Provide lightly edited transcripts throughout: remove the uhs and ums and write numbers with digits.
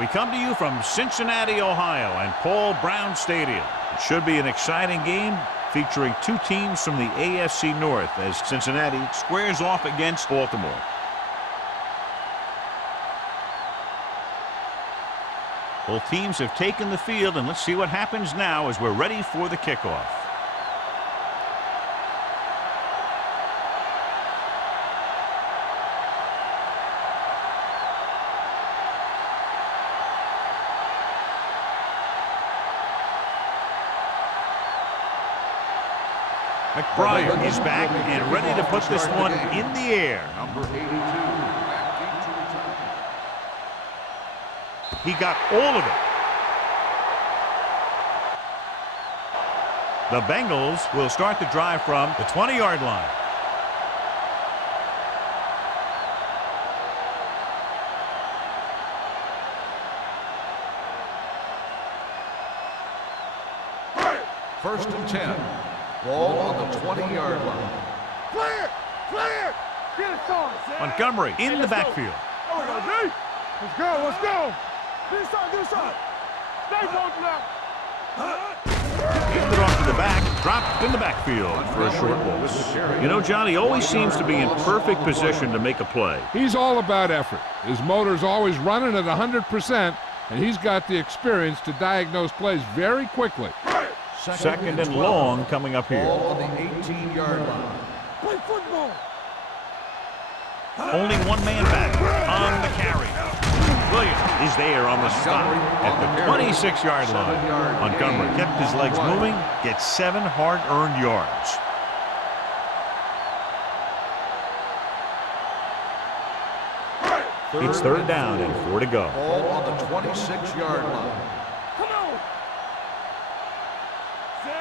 We come to you from Cincinnati, Ohio, and Paul Brown Stadium. It should be an exciting game featuring two teams from the AFC North as Cincinnati squares off against Baltimore. Both teams have taken the field, and let's see what happens now as we're ready for the kickoff. McBride is back and ready to put this one in the air. Number 82. He got all of it. The Bengals will start the drive from the 20-yard line. First and 10. Ball on the 20-yard line. Clear! Clear! Get it on. Montgomery in the backfield. Let's go, let's go! This side! Stay both now! Handed off to the back, dropped in the backfield for a short loss. You know, John, he always seems to be in perfect position to make a play. He's all about effort. His motor's always running at 100%, and he's got the experience to diagnose plays very quickly. Second and long coming up here. Ball on the 18-yard line. Play football! Only one man back on the carry. Williams is there on the stop at the 26-yard line. Montgomery kept his legs moving, gets 7 hard-earned yards. It's third down and 4 to go. Ball on the 26-yard line.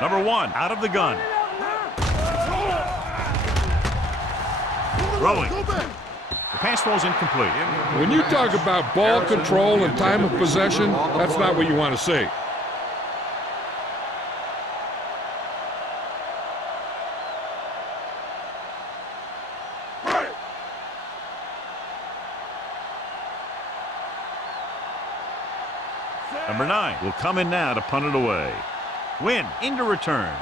Number 1 out of the gun. Throwing. The pass falls incomplete. When you talk about ball control and time of possession, that's not what you want to see. Number 9 will come in now to punt it away. Win into return.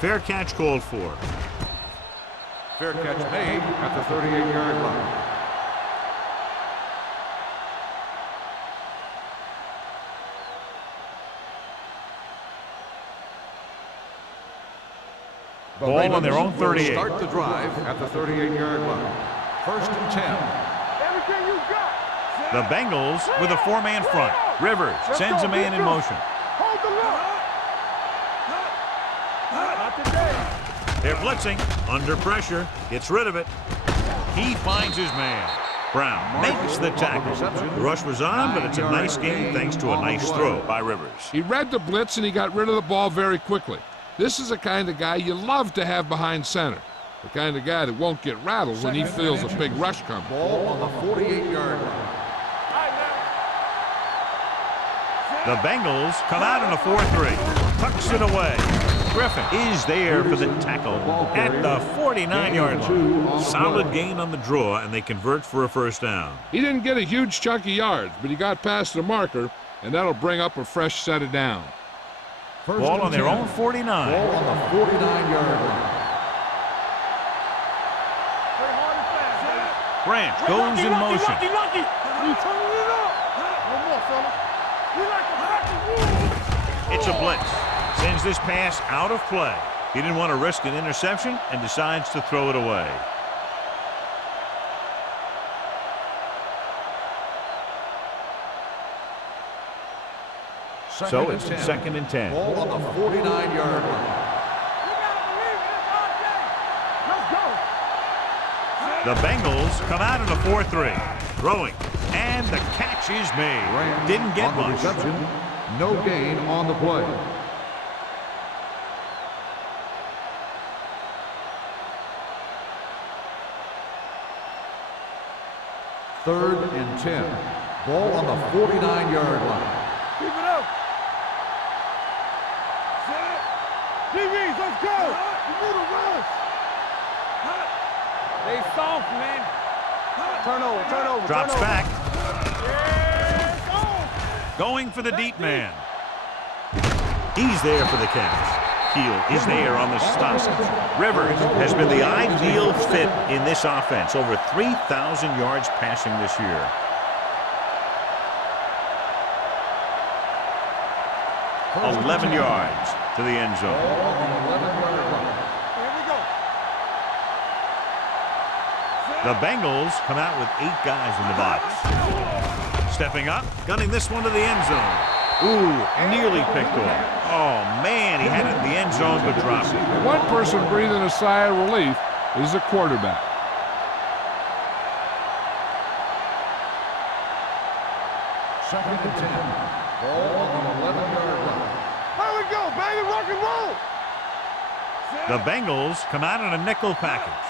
Fair catch called for. Fair catch made at the 38-yard line. Ball on their own 38. Start the drive at the 38-yard line. First and 10. Everything you got! The Bengals with a 4-man front. Rivers sends a man in motion. Hold the look! Not today! They're blitzing. Under pressure. Gets rid of it. He finds his man. Brown makes the tackle. The rush was on, but it's a nice game thanks to a nice throw by Rivers. He read the blitz and he got rid of the ball very quickly. This is the kind of guy you love to have behind center. The kind of guy that won't get rattled when he feels a big rush coming. Ball on the 48-yard line. The Bengals come out in a 4-3. Tucks it away. Griffin is there for the tackle at the 49-yard line. Solid gain on the draw, and they convert for a first down. He didn't get a huge chunk of yards, but he got past the marker, and that'll bring up a fresh set of down. Ball on their own 49. Ball on the 49-yard line. Branch goes in motion. You turning it up! One more, fella. We like the back. It's a blitz. Sends this pass out of play. He didn't want to risk an interception and decides to throw it away. So it's second and 10. Ball on the 49-yard line. The Bengals come out in a 4-3. Throwing. And the catch is made. Didn't get much. Reception. No gain on the play. Third and 10. Ball on the 49-yard line. Keep it up. DBs, let's go. You need a rush. They soft, man. Turnover. Drops back. Yeah, Going for the deep man. He's there for the catch. Keel is there on the stop. Rivers has been the ideal fit in this offense. Over 3,000 yards passing this year. First 11 and 10. yards to the end zone. Ball on the 11-yard line. Here we go. The Bengals come out with 8 guys in the box. Stepping up, gunning this one to the end zone. Ooh, nearly picked off. Oh, man, he had it in the end zone but dropped it. One person breathing a sigh of relief is the quarterback. Second and 10. Ball on the 11-yard line. Here we go, baby. Rock and roll. The Bengals come out in a nickel package.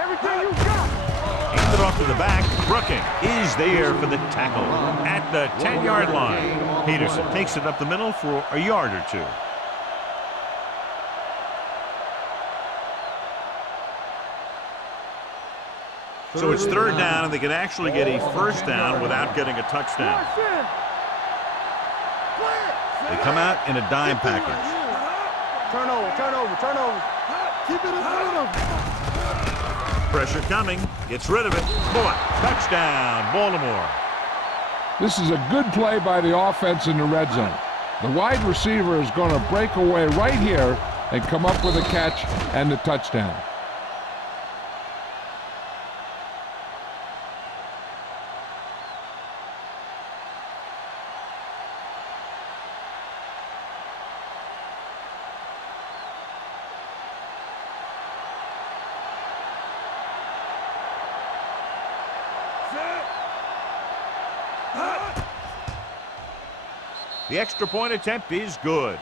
Everything you got. Hands it off to the back. Brooking is there for the tackle at the 10-yard line. Peterson takes it up the middle for a yard or 2. So it's third down, and they can actually get a first down without getting a touchdown. They come out in a dime package. Turnover. Keep it in front of him. Pressure coming. Gets rid of it. Boy, touchdown, Baltimore. This is a good play by the offense in the red zone. The wide receiver is going to break away right here and come up with a catch and the touchdown. The extra point attempt is good.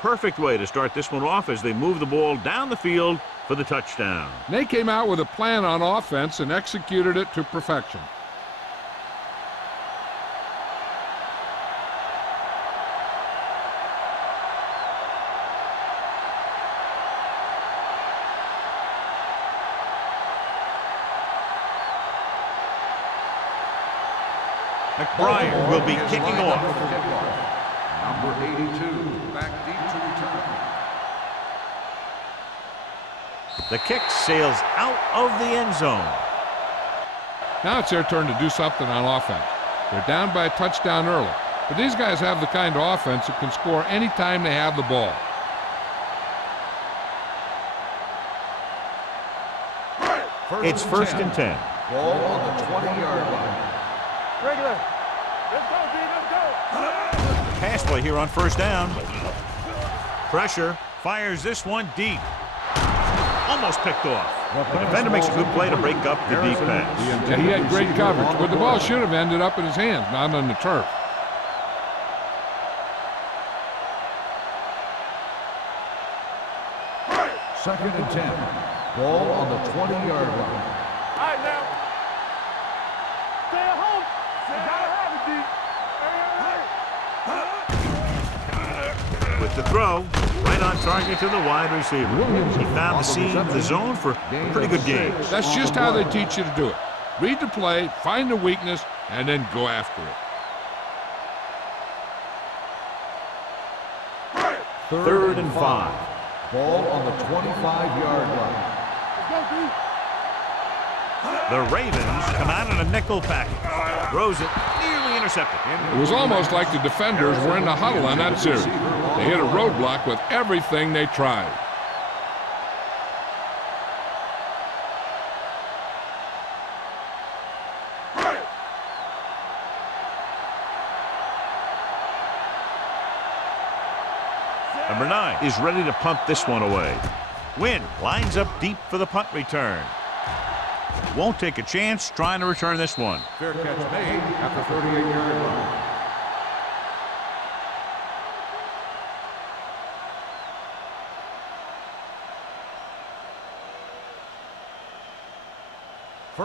Perfect way to start this one off as they move the ball down the field for the touchdown. They came out with a plan on offense and executed it to perfection. McBride will be kicking off. Number 82, back deep to return. The kick sails out of the end zone. Now it's their turn to do something on offense. They're down by a touchdown early, but these guys have the kind of offense that can score anytime they have the ball. It's first and 10. Ball on the 20-yard line. Regular. Let's go, D. Let's go. Pass play here on first down. Pressure. Fires this one deep. Almost picked off. The defender makes a good play to break up the deep pass. Yeah, he had great coverage, but the ball should have ended up in his hands, not on the turf. Second and 10. Ball on the 20-yard line. All right, now. Stay at home. You gotta have it, D. With the throw, right on target to the wide receiver. He found the seam of the zone for a pretty good game. That's just how they teach you to do it. Read the play, find the weakness, and then go after it. Third and 5. Ball on the 25-yard line. Let's go, D. The Ravens come out in a nickel package. Throws it, nearly intercepted. It was almost like the defenders were in the huddle on that series. They hit a roadblock with everything they tried. Number 9 is ready to punt this one away. Wynn lines up deep for the punt return. Won't take a chance trying to return this one. Fair catch made at the 38-yard line.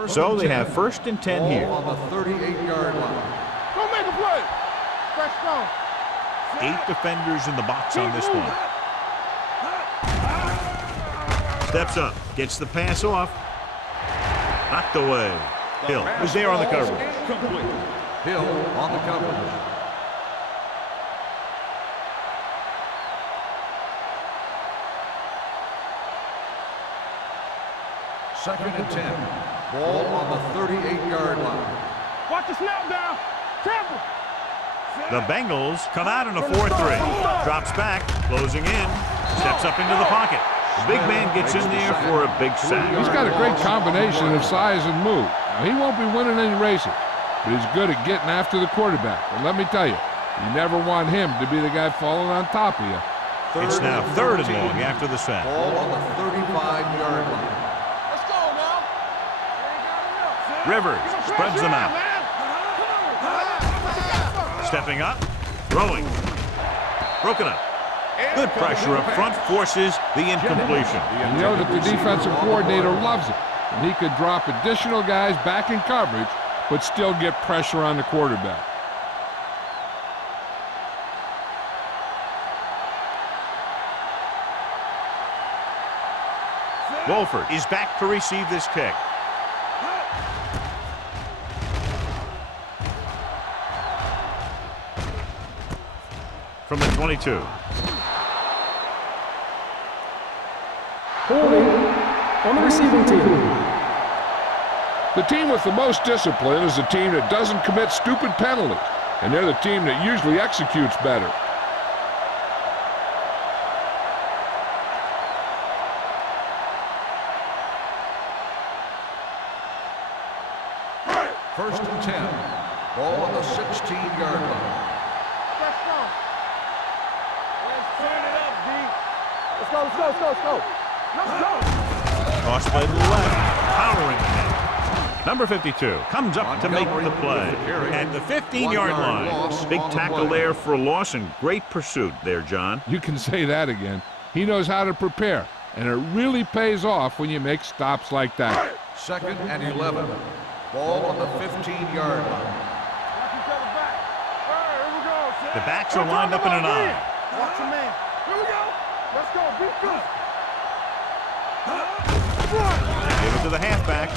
So they have first and 10 here. Ball on the 38-yard line. Go make a play. Fresh down. 8 defenders in the box on this one. Steps up, gets the pass off. Knocked away. Hill was there on the coverage. Incomplete. Hill on the coverage. Second and 10. Ball on the 38-yard line. Watch the snap down. Temple. The Bengals come out in a 4-3. Drops back, closing in, steps up into the pocket. The big man gets in there for a big sack. He's got a great combination of size and move. Now, he won't be winning any races, but he's good at getting after the quarterback. And let me tell you, you never want him to be the guy falling on top of you. It's now 3rd and long after the sack. Ball on the 35-yard line. Let's go now. Rivers spreads them out. Stepping up, throwing. Broken up. Good pressure up front forces the incompletion. You know that the defensive coordinator loves it. And he could drop additional guys back in coverage, but still get pressure on the quarterback. Wolford is back to receive this kick. From the 22. Holding on the receiving team. The team with the most discipline is the team that doesn't commit stupid penalties, and they're the team that usually executes better. First and 10. Ball on the 16-yard line. Let's go. Let's turn it up, D. Let's go, let's go, let's go, let's go. Let's go. Toss play to the left, powering ahead. Number 52 comes up to make the play at the 15-yard line. Big tackle there for a loss and great pursuit there, John. You can say that again. He knows how to prepare, and it really pays off when you make stops like that. Second and 11. Ball on the 15-yard line. Watch each other back. All right, here we go. The backs are lined up in an eye. Watch the man. Here we go. Let's go. Be good. Give it to the halfback.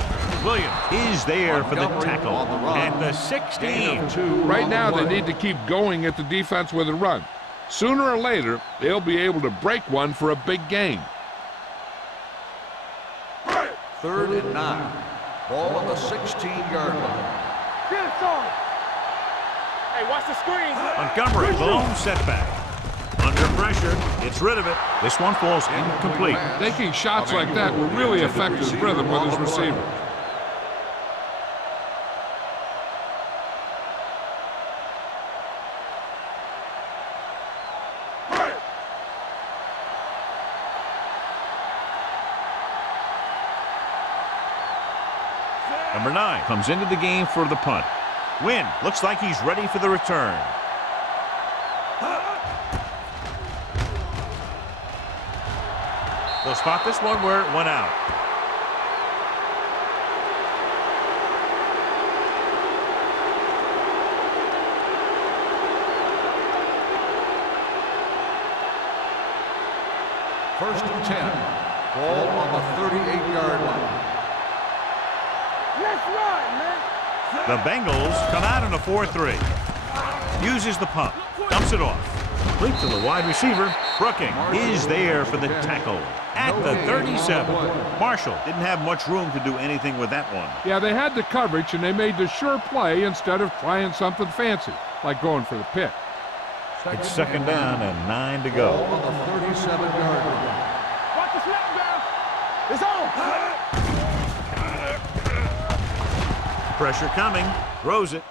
Williams is there for the tackle at the 16. Right now, they need to keep going at the defense with a run. Sooner or later, they'll be able to break one for a big gain. Third and 9. Ball on the 16-yard line. Get it, son. Hey, watch the screen. Montgomery, lone setback. Under pressure, gets rid of it. This one falls incomplete. Taking shots like that will really affect his rhythm with his receiver. Number 9 comes into the game for the punt. Wynn looks like he's ready for the return. They'll spot this one where it went out. First and 10. Ball on the 38-yard line. Let's run, man. The Bengals come out in a 4-3. Uses the pump. Dumps it off. Complete to the wide receiver. Brooking is there for the tackle at the 37. Marshall didn't have much room to do anything with that one. Yeah, they had the coverage, and they made the sure play instead of trying something fancy, like going for the pick. It's second down and 9 to go. Ball on the 37-yard line. Watch the snap down. It's on. Pressure coming. Throws it.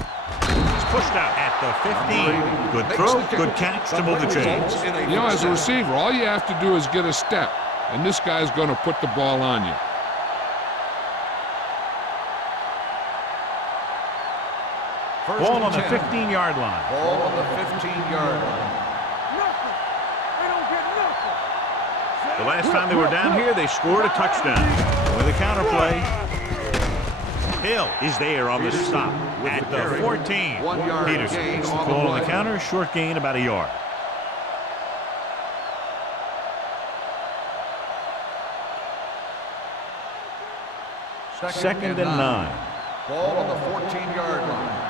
It's pushed out at the 15. Good throw, good catch to move the chains. You know, as a receiver, all you have to do is get a step, and this guy's going to put the ball on you. Ball on the 15-yard line. Ball on the 15-yard line. Nothing. They don't get nothing. The last time they were down here, they scored a touchdown. With a counter play, Hill is there on the stop at the 14. 1 yard Peterson gain gets the on the call on the play. counter, short gain about a yard. Second and 9. Ball on the 14-yard line.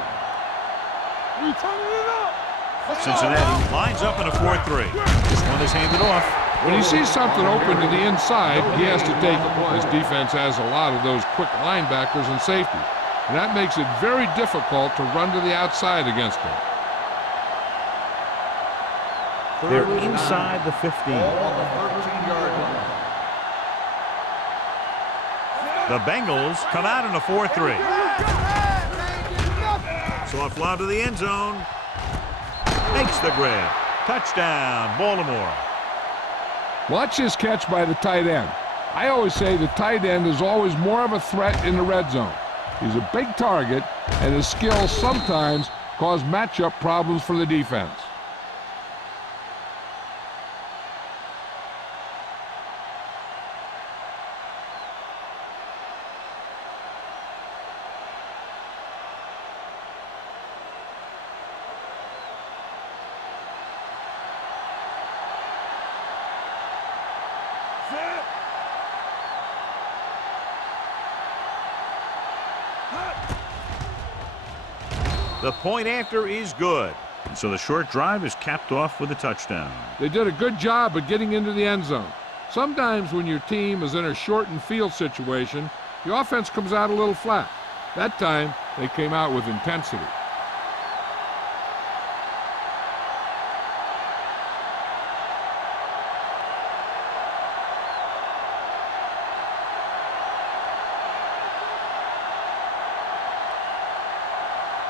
Cincinnati lines up in a 4-3. This one is handed off. When he sees something open to the inside, he has to take it. This defense has a lot of those quick linebackers and safeties, and that makes it very difficult to run to the outside against them. They're inside the 15. Ball on the 13-yard line. The Bengals come out in a 4-3. Soft lob to the end zone. Makes the grab. Touchdown, Baltimore. Watch his catch by the tight end. I always say the tight end is always more of a threat in the red zone. He's a big target, and his skills sometimes cause matchup problems for the defense. The point after is good. And so the short drive is capped off with a touchdown. They did a good job of getting into the end zone. Sometimes when your team is in a shortened field situation, the offense comes out a little flat. That time, they came out with intensity.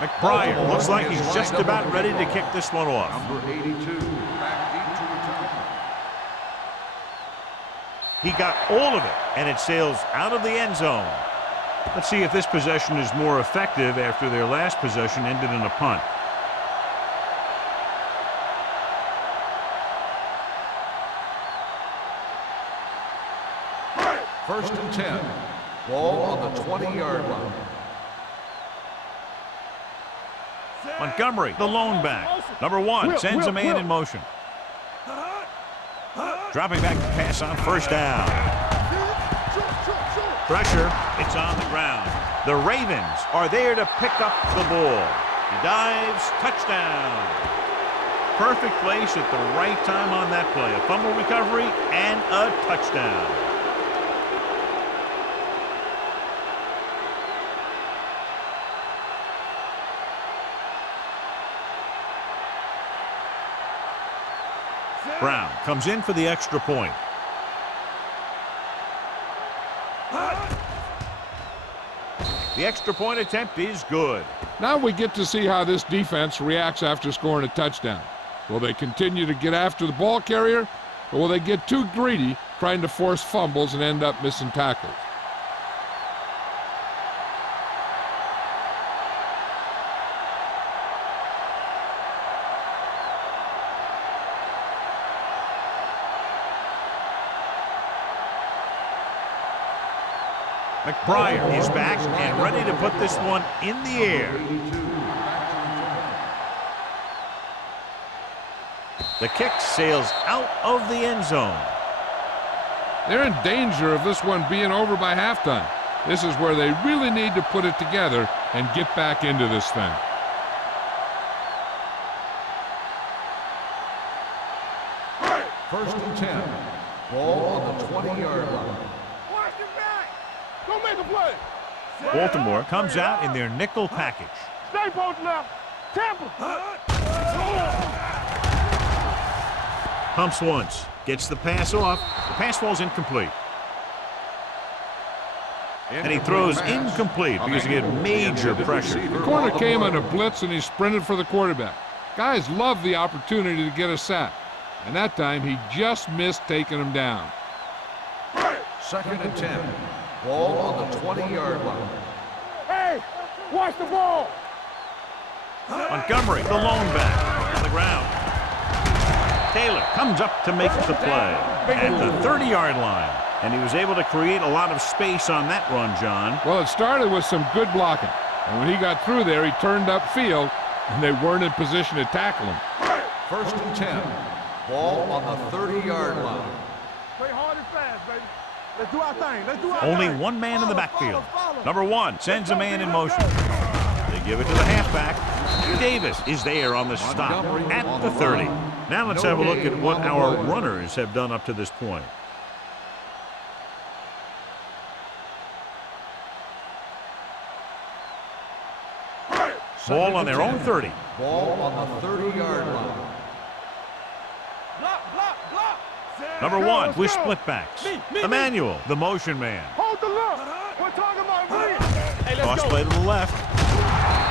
McBride looks like he's just about ready to kick this one off. Number 82, back deep to return. He got all of it, and it sails out of the end zone. Let's see if this possession is more effective after their last possession ended in a punt. First and 10. Ball on the 20-yard line. Montgomery, the lone back. Number 1 sends a man in motion. Dropping back to pass on first down. Pressure, it's on the ground. The Ravens are there to pick up the ball. He dives, touchdown. Perfect place at the right time on that play. A fumble recovery and a touchdown. Brown comes in for the extra point. The extra point attempt is good. Now we get to see how this defense reacts after scoring a touchdown. Will they continue to get after the ball carrier, or will they get too greedy trying to force fumbles and end up missing tackles? McBride is back and ready to put this one in the air. The kick sails out of the end zone. They're in danger of this one being over by halftime. This is where they really need to put it together and get back into this thing. First and 10. Ball on the 20-yard line. Don't make a play. Baltimore comes out in their nickel package. Stay post left. Tampa. Pumps once, gets the pass off. The pass falls incomplete. And he throws incomplete because he had major pressure. The corner came on a blitz and he sprinted for the quarterback. Guys love the opportunity to get a sack. And that time he just missed taking him down. Second and 10. Ball on the 20-yard line. Hey, watch the ball. Montgomery, the lone back, on the ground. Taylor comes up to make the play at the 30-yard line. And he was able to create a lot of space on that run, John. Well, it started with some good blocking. And when he got through there, he turned upfield, and they weren't in position to tackle him. First and 10. Ball on the 30-yard line. Play hard and fast, baby. Let's do our thing. Let's do our Only thing. one man in the backfield. Follow. Number 1 sends a man in motion. They give it to the halfback. Davis is there on the stop at the 30. Now let's have a look at what our runners have done up to this point. Ball on their own 30. Ball on the 30-yard line. Block, block, block. Number 1 with split backs. Emmanuel, the motion man. Hold the look. We're talking about me. Hey, let's Toss go. play to the left.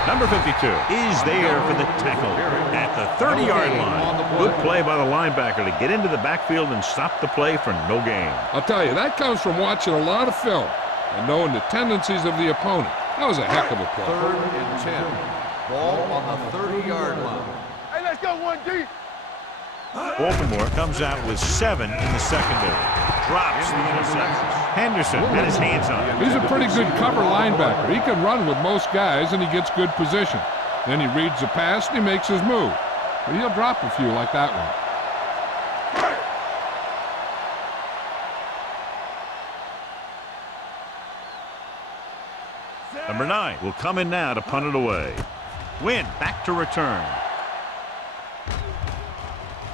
Number 52 is there for the tackle at the 30-yard line. Good play by the linebacker to get into the backfield and stop the play for no gain. I'll tell you, that comes from watching a lot of film and knowing the tendencies of the opponent. That was a heck of a play. 3rd and 10. Ball on the 30-yard line. Hey, let's go one deep. Baltimore comes out with 7 in the secondary. Drops the interception. Henderson had his hands on it. He's a pretty good cover linebacker. He can run with most guys, and he gets good position. Then he reads the pass, and he makes his move. But he'll drop a few like that one. Number 9 will come in now to punt it away. Wynn back to return.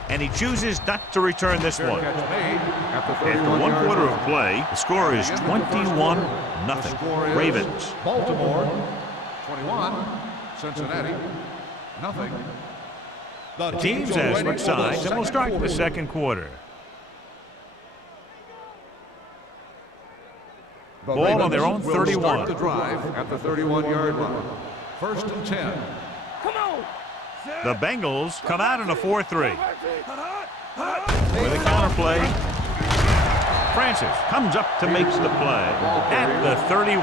And he chooses not to return this one. After 1 quarter of play, the score is 21-0. Ravens. Baltimore, 21. Cincinnati, nothing. The teams have switched sides, and we'll start the second quarter. Ball on their own 31. Start the drive at the 31-yard line. 1st and 10. Come on. The Bengals come out in a 4-3. With a counter play. Francis comes up to make the play at the 31.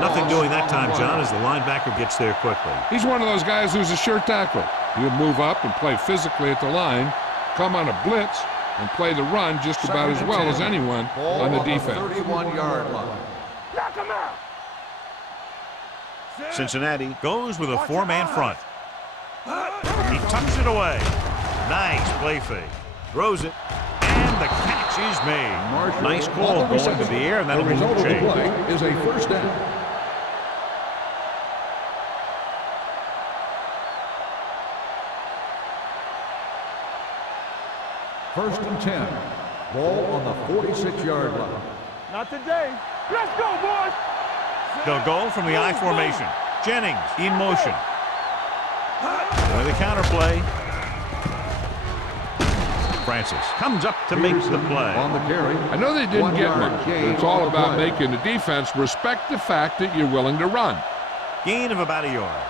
Nothing doing that time, John, as the linebacker gets there quickly. He's one of those guys who's a sure tackler. He'll move up and play physically at the line, come on a blitz, and play the run just about as well as anyone on the defense. 31-yard line. Knock him out. Cincinnati goes with a 4-man front. He tucks it away. Nice play fake. Throws it. And the catch is made. Nice call going to the air, and that'll The move result the of the chain. play is a 1st down. First and 10. Ball on the 46-yard line. Not today. Let's go, boys. They'll go from the I formation. Jennings in motion. With a counter play. Francis comes up to make the play. On the carry. I know they didn't 1 get yard much, but gain it's all on the about play. making the defense respect the fact that you're willing to run. Gain of about a yard.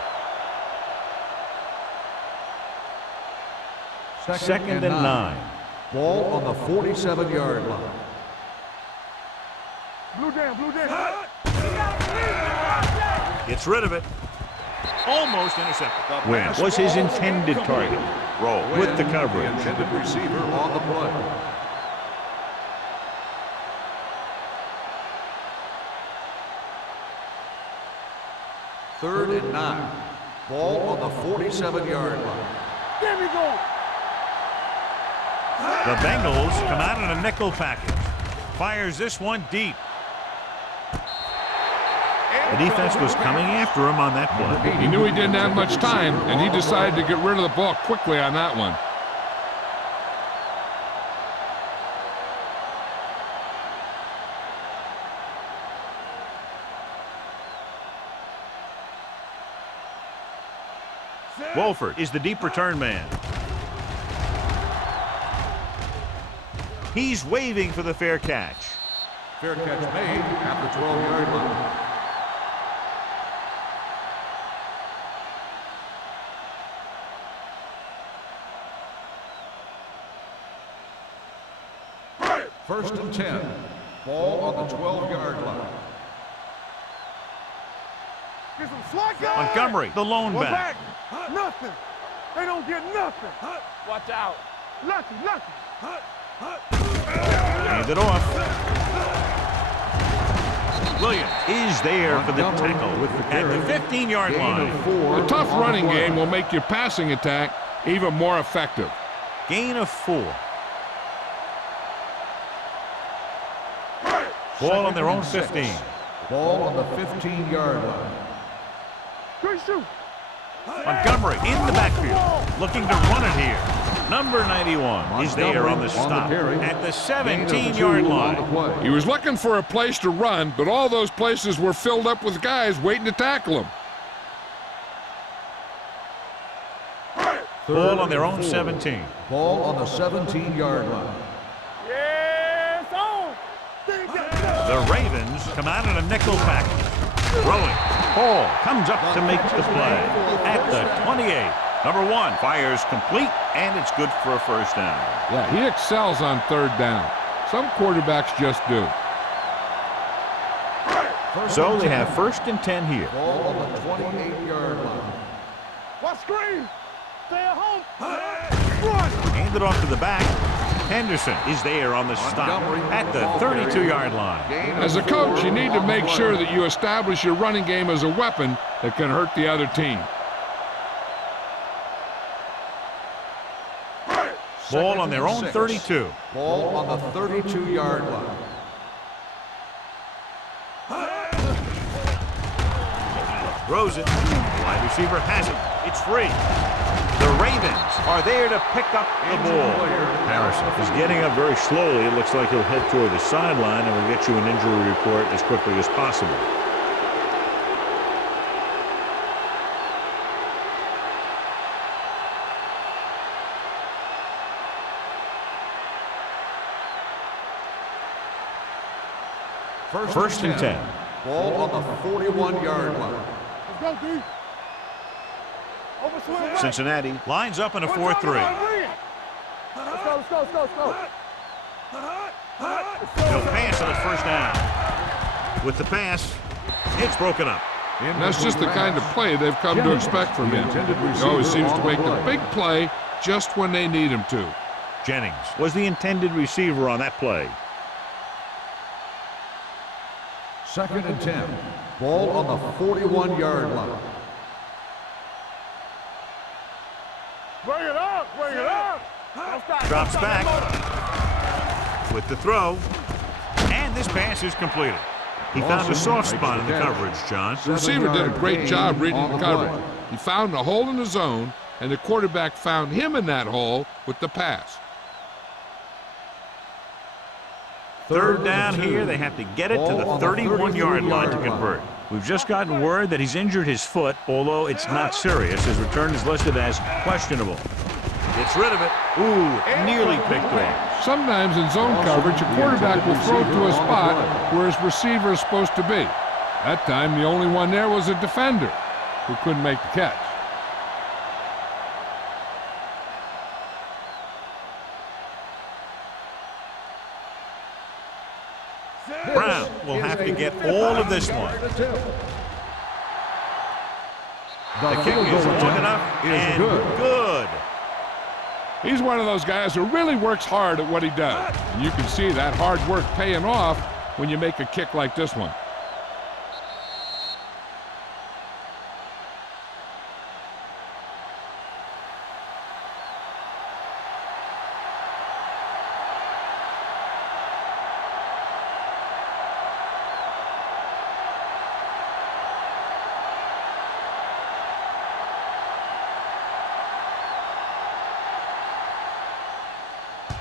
Second and 9. Ball on the 47-yard line. Blue down. Gets rid of it. Almost intercepted. Wynn was his intended target. Roll with the coverage. The intended receiver on the play. Third and 9. Ball on the 47-yard line. There we go. The Bengals come out in a nickel package. Fires this one deep. The defense was coming after him on that play. He knew he didn't have much time, and he decided to get rid of the ball quickly on that one. Wolford is the deep return man. He's waving for the fair catch. Fair catch made at the 12-yard line. First and 10. Ball on the 12-yard line. Get some slack guys. Montgomery, the lone Go back. back. Nothing. They don't get nothing. Watch out. Nothing. Hand it off. Williams is there for the tackle at the 15-yard line. A tough running game will make your passing attack even more effective. Gain of 4. Ball on their own 15. Ball on the 15-yard line. Good shoot. Montgomery in the backfield, looking to run it here. Number 91 is there on the stop at the 17-yard line. He was looking for a place to run, but all those places were filled up with guys waiting to tackle him. Ball on their own 17. Ball on the 17-yard line. Yes, on. The Ravens come out in a nickel package. Throwing. Hall comes up to make the play at the 28. Number 1 fires complete, and it's good for a first down. Yeah, he excels on third down. Some quarterbacks just do. So they have 1st and 10 here. Ball on the 28-yard line. What screen? Stay at home. Run. Handed off to the back. Henderson is there on the stop at the 32-yard line. As a coach, you need to make sure that you establish your running game as a weapon that can hurt the other team. Ball on their own 32. Ball on the 32-yard line. Throws it. Wide receiver has it. It's free. The Ravens are there to pick up the ball. Harrison is getting up very slowly. It looks like he'll head toward the sideline, and we'll get you an injury report as quickly as possible. First and 10. Ball on the 41-yard line. Let's go, D. Overswing. Cincinnati lines up in a 4-3. Let's go, let's go, let's go, let's go. He'll pass on his first down. With the pass, it's broken up. And that's just the kind of play they've come to expect from him. He always seems to make the big play just when they need him to. Jennings was the intended receiver on that play. 2nd and 10. Ball on the 41-yard line. Bring it up, bring it up. Drops back with the throw, and this pass is completed. He found a soft spot in the coverage, John. The receiver did a great job reading the coverage. He found a hole in the zone, and the quarterback found him in that hole with the pass. 3rd down here. They have to get it to the 31-yard line to convert. We've just gotten word that he's injured his foot, although it's not serious. His return is listed as questionable. Gets rid of it. Ooh, nearly picked off. Sometimes in zone coverage, a quarterback will throw to a spot where his receiver is supposed to be. That time, the only one there was a defender who couldn't make the catch. Brown will have to get all of this one. The kick is long enough and good. He's one of those guys who really works hard at what he does. And you can see that hard work paying off when you make a kick like this one.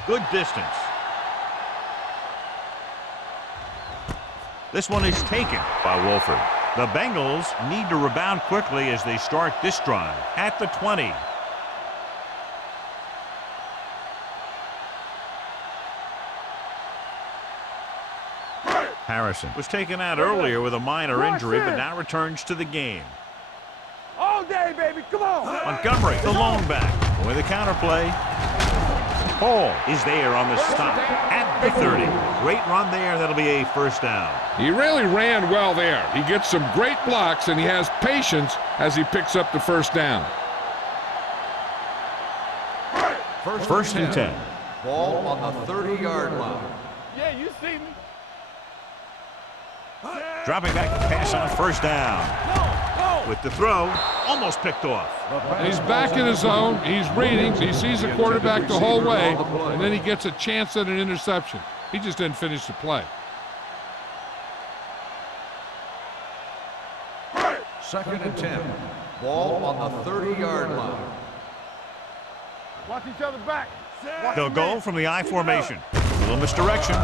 Good distance. This one is taken by Wolford. The Bengals need to rebound quickly as they start this drive at the 20. Harrison was taken out earlier with a minor injury, but now returns to the game. All day, baby, come on. Montgomery, the lone back, with a counterplay. Hall is there on the stop at the 30. Great run there. That'll be a first down. He really ran well there. He gets some great blocks, and he has patience as he picks up the first down. First and 10. Ball on the 30-yard line. Yeah, you see me. Dropping back to pass on first down. With the throw, almost picked off. He's back in his zone. He's reading. He sees the quarterback the whole way, and then he gets a chance at an interception. He just didn't finish the play. Second and 10. Ball on the 30-yard line. Watch each other back. They'll go from the I formation. A little misdirection.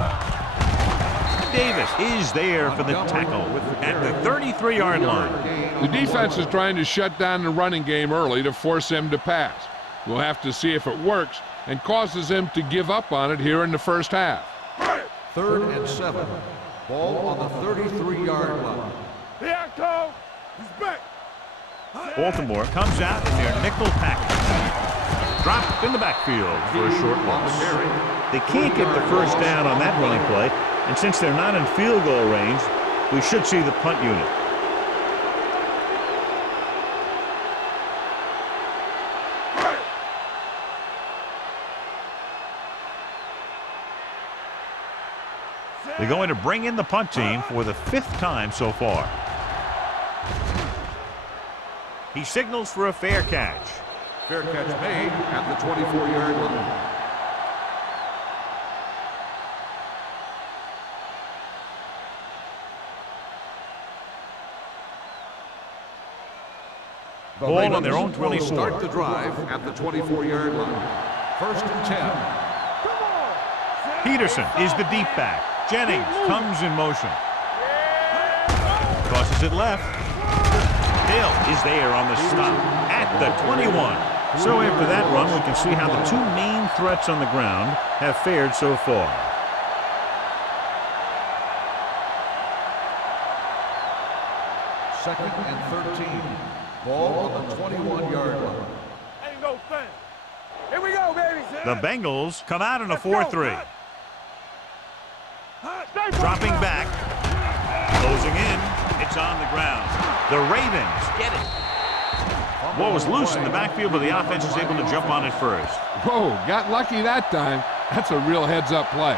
Davis is there for the tackle at the 33-yard line. The defense is trying to shut down the running game early to force him to pass. We'll have to see if it works and causes him to give up on it here in the first half. Third and 7. Ball on the 33-yard line. Here I come. He's back. Baltimore comes out in their nickel package. Dropped in the backfield for a short loss. They can't get the first down on that running play, and since they're not in field goal range, we should see the punt unit. They're going to bring in the punt team for the 5th time so far. He signals for a fair catch. Fair catch made at the 24-yard line. Ball on their own 24. Start the drive at the 24-yard line. First and 10. Peterson is the deep back. Jennings comes in motion. Tosses it left. Hill is there on the stop at the 21. So after that run, we can see how the two main threats on the ground have fared so far. Second and 13. Ball on the 21-yard line. Ain't no thing. Here we go, baby. The Bengals come out in a 4-3. Dropping back. Closing in. It's on the ground. The Ravens get it. Ball was loose in the backfield, but the offense was able to jump on it first. Whoa, got lucky that time. That's a real heads-up play.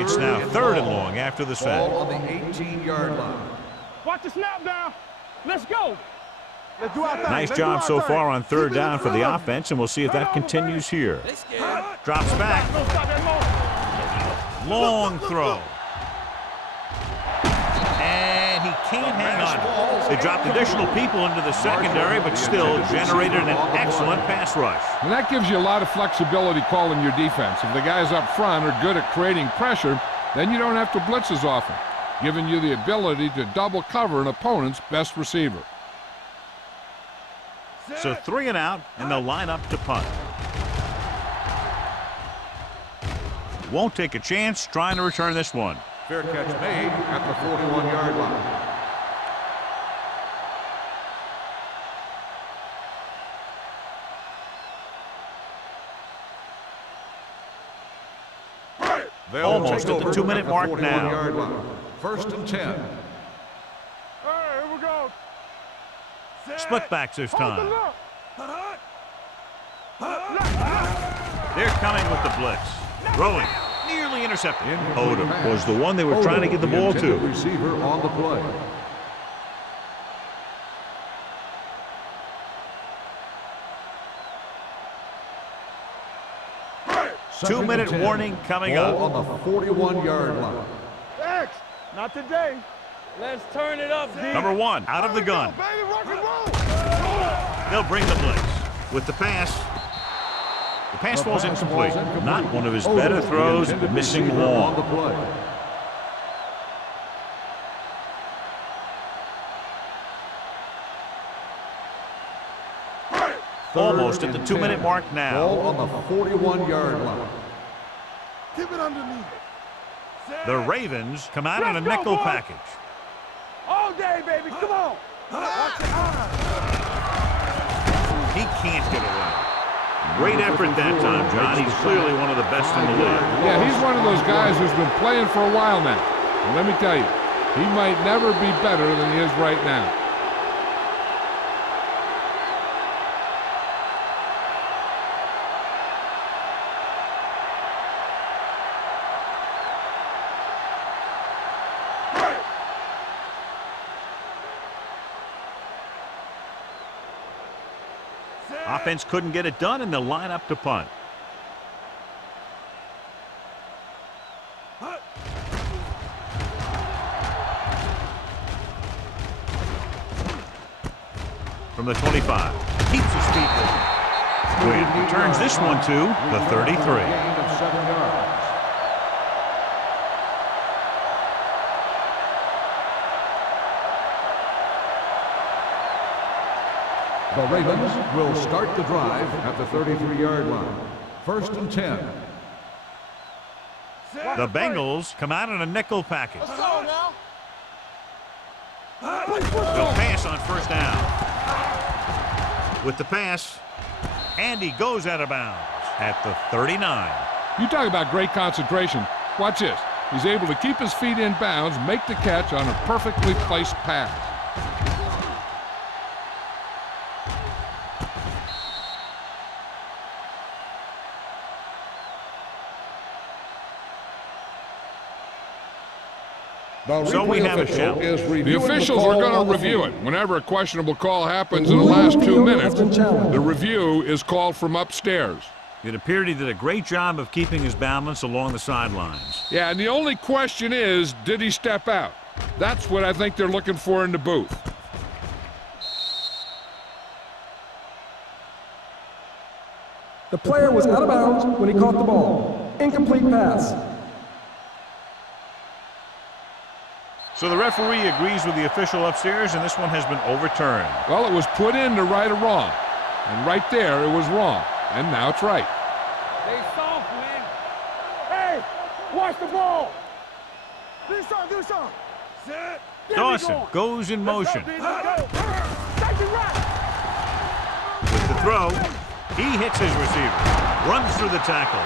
It's now 3rd and long after the sack. Ball on the 18-yard line. Watch the snap down. Let's go. Let's do our thing. Nice Let's do job our so thing. far on 3rd down for the offense, and we'll see if that continues here. Drops back. Don't stop that long. Long throw. And he can't hang on. They dropped additional people into the secondary, but still generated an excellent pass rush. And that gives you a lot of flexibility calling your defense. If the guys up front are good at creating pressure, then you don't have to blitz as often, giving you the ability to double cover an opponent's best receiver. So 3 and out, and they'll line up to punt. Won't take a chance trying to return this one. Fair catch made at the 41-yard line. Almost at the 2-minute mark now. First and 10. All right, here we go. Split backs this time. Look. They're coming with the blitz. Throwing. Nearly intercepted. Odom was the one they were trying to get the ball to. Receiver on the play. Two-minute warning coming up. On the 41-yard line. X, not today. Let's turn it up, D. Number 1 out of the gun. Baby, rock and roll. They'll bring the blitz. With the pass. The pass falls incomplete. Not one of his better throws, missing On long. the play. Almost at the 2-minute mark Ball now. on the 41-yard line. Keep it underneath. The Ravens come out in a nickel package. All day, baby. Come on. Watch it. He can't get away. Great effort that time, John. He's clearly one of the best in the league. Yeah, he's one of those guys who's been playing for a while now. And let me tell you, he might never be better than he is right now. Offense couldn't get it done, and they'll line up to punt. from the 25. Keeps his feet moving. Wynn returns this one to the 33. Gain of 7 yards. The Ravens will start the drive at the 33-yard line. 1st and 10. The Bengals come out in a nickel package. Let's go now. They'll pass on 1st down. With the pass, and he goes out of bounds at the 39. You talk about great concentration. Watch this. He's able to keep his feet in bounds, make the catch on a perfectly placed pass. So we have a shell. The officials are going to review it. Whenever a questionable call happens in the last 2 minutes, the review is called from upstairs. It appeared he did a great job of keeping his balance along the sidelines. Yeah, and the only question is, did he step out? That's what I think they're looking for in the booth. The player was out of bounds when he caught the ball. Incomplete pass. So the referee agrees with the official upstairs, and this one has been overturned. Well, it was put in to right a wrong. And right there, it was wrong. And now it's right. They soft, man. Hey, watch the ball. Do something. Sit. Dawson goes in motion. Let's go. Take it right. With the throw, he hits his receiver, runs through the tackle.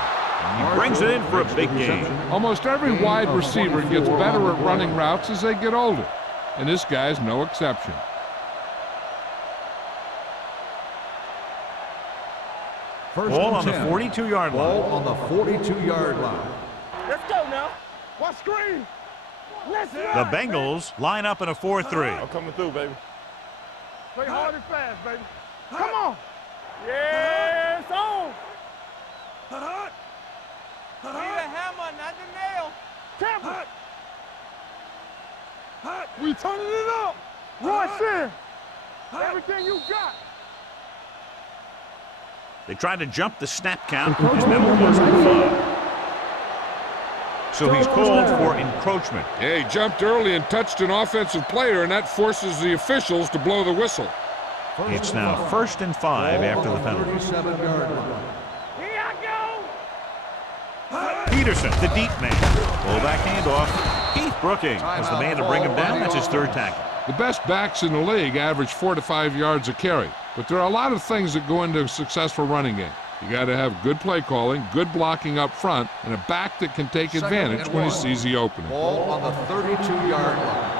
He brings it in for a big gain. Almost every wide receiver gets better at running routes as they get older. And this guy's no exception. Ball on the 42-yard Ball line. on the 42-yard line. Let's go now. Watch screen. Let's go. The Bengals line up in a 4-3. I'm coming through, baby. Play hard and fast, baby. Come on. Yes, on. Need a hammer, not the nail. Tampa. We turning it up. Rush in. Everything you got. They tried to jump the snap count. His middle wasn't fine. So he's called for encroachment. Yeah, he jumped early and touched an offensive player, and that forces the officials to blow the whistle. It's now 1st and 5 after the penalty. 37-yard line. Here I go. Peterson, the deep man. Fullback handoff. Keith Brooking was the man to bring him down. That's his 3rd tackle. The best backs in the league average 4 to 5 yards a carry. But there are a lot of things that go into a successful running game. You got to have good play calling, good blocking up front, and a back that can take advantage when he sees the opening. Ball on the 32-yard line.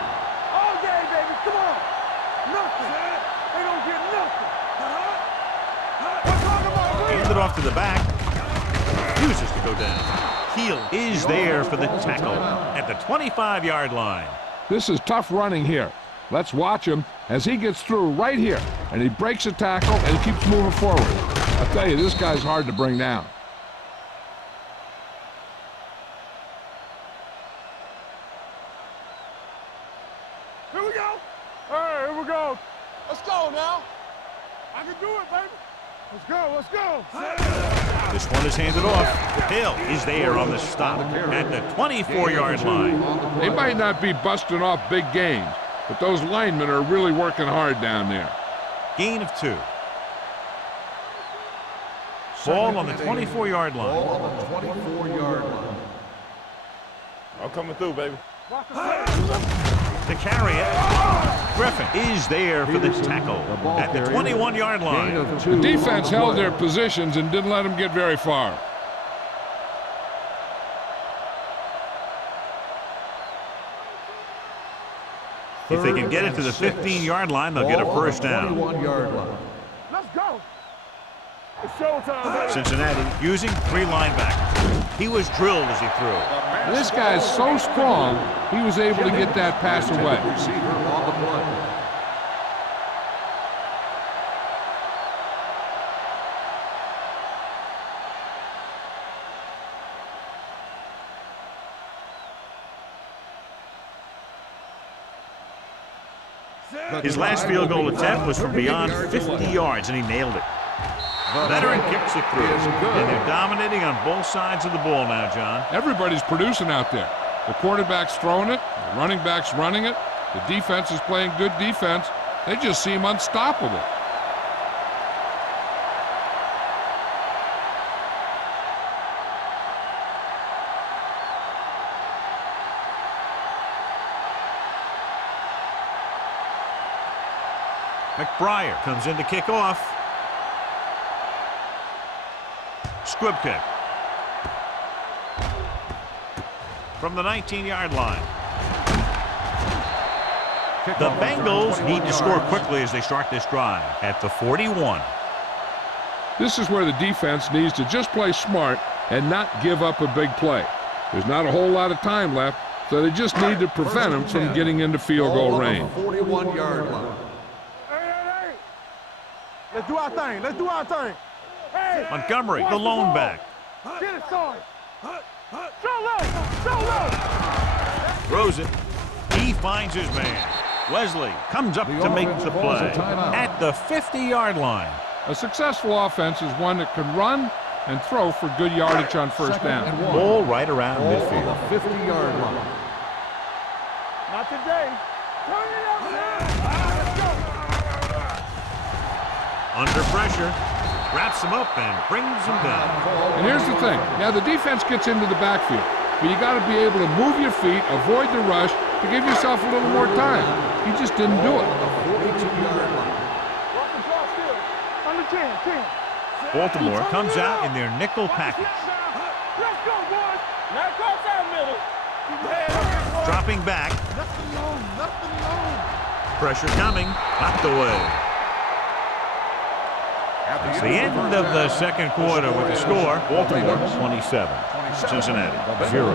All day, baby. Come on. Nothing. They don't get nothing. What's talking about? Handed off to the back. Refuses to go down. Heel is there for the tackle at the 25-yard line. This is tough running here. Let's watch him as he gets through right here, and he breaks a tackle and keeps moving forward. I tell you, this guy's hard to bring down. Here we go. Hey, here we go. Let's go now. I can do it, baby. Let's go. Let's go. This one is handed off. Hill is there on the stop at the 24-yard line. They might not be busting off big gains, but those linemen are really working hard down there. Gain of 2. Ball on the 24-yard Ball line. on the 24-yard line. I'm coming through, baby. To carry it, Griffin is there for the tackle at the 21-yard Gain line. of 2 The on defense the held play. their positions and didn't let them get very far. If they can get it to the 15-yard line, they'll get a Ball on the first down. 21-yard line. Let's go. It's showtime, baby. Cincinnati using 3 linebackers. He was drilled as he threw. This guy's so strong, he was able to get that pass away. Receiver on the play. His last field goal attempt was from beyond 50 yards, and he nailed it. Veteran kicks it through, and they're dominating on both sides of the ball now, John. Everybody's producing out there. The quarterback's throwing it, the running back's running it, the defense is playing good defense. They just seem unstoppable. McBriar comes in to kick off. Squib kick. From the 19-yard line. The Bengals need to score quickly as they start this drive at the 41. This is where the defense needs to just play smart and not give up a big play. There's not a whole lot of time left, so they just need to prevent them from getting into field goal range. 41-yard line. Let's do our thing. Let's do our thing. Hey, Montgomery, the lone back. get it started. Show low. Show low. Throws it. He finds his man. Wesley comes up to make the play at the 50-yard line. A successful offense is one that can run and throw for good yardage on first down. Ball right around midfield. 50-yard line. Not today. Turn it up, man. Let's go. Under pressure. Wraps him up and brings him down. And here's the thing. Now, the defense gets into the backfield, but you got to be able to move your feet, avoid the rush, to give yourself a little more time. He just didn't do it. 42-yard line. Walk the draw still. Under 10. Baltimore comes out in their nickel package. Let's go, boys. Now cross out middle. Dropping back. Nothing long. Nothing long. Pressure coming. Knocked away. It's the end of the second quarter with the score. Baltimore 27. Cincinnati 0.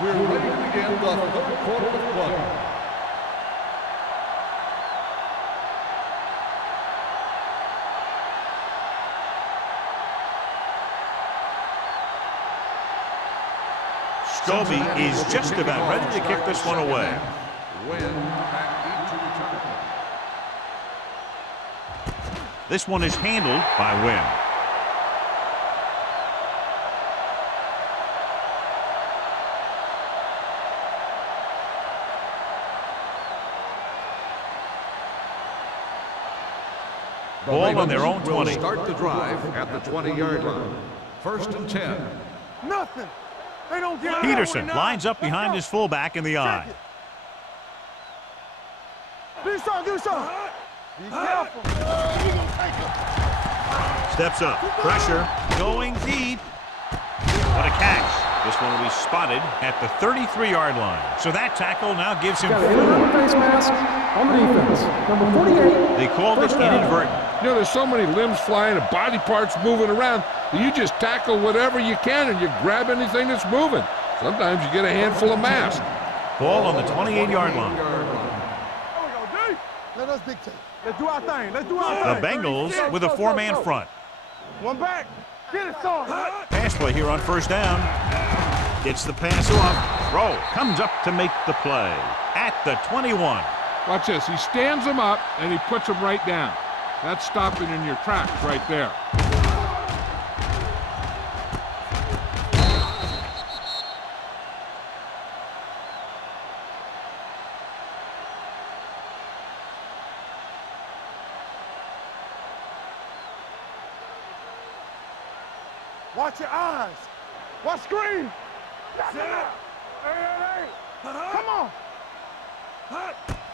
We're ready to begin the third quarter of play. Scobie is just about ready to kick this one away. Win back into return. This one is handled by Wynn. Ball on their own 20. Will start the drive at the 20-yard line. First and 10. Nothing. They don't get Peterson lines up behind his fullback in the eye. Do something. Do something. Be careful. Steps up. Pressure. Going deep. What a catch. This one will be spotted at the 33-yard line. So that tackle now gives him Got an inadvertent 4. face mask on the defense. Number 48. They called it First down. inadvertent. You know, there's so many limbs flying and body parts moving around that you just tackle whatever you can and you grab anything that's moving. Sometimes you get a handful of mass. Ball on the 28-yard line. There we go, D. Let us dictate. Let's do our thing. Let's do our The thing. Bengals with a 4-man front. One back. Get it started. Pass play here on first down. Gets the pass off. Throw. Comes up to make the play at the 21. Watch this. He stands him up and he puts him right down. That's stopping in your tracks right there. Watch your eyes. Watch screen. Hey. Come on.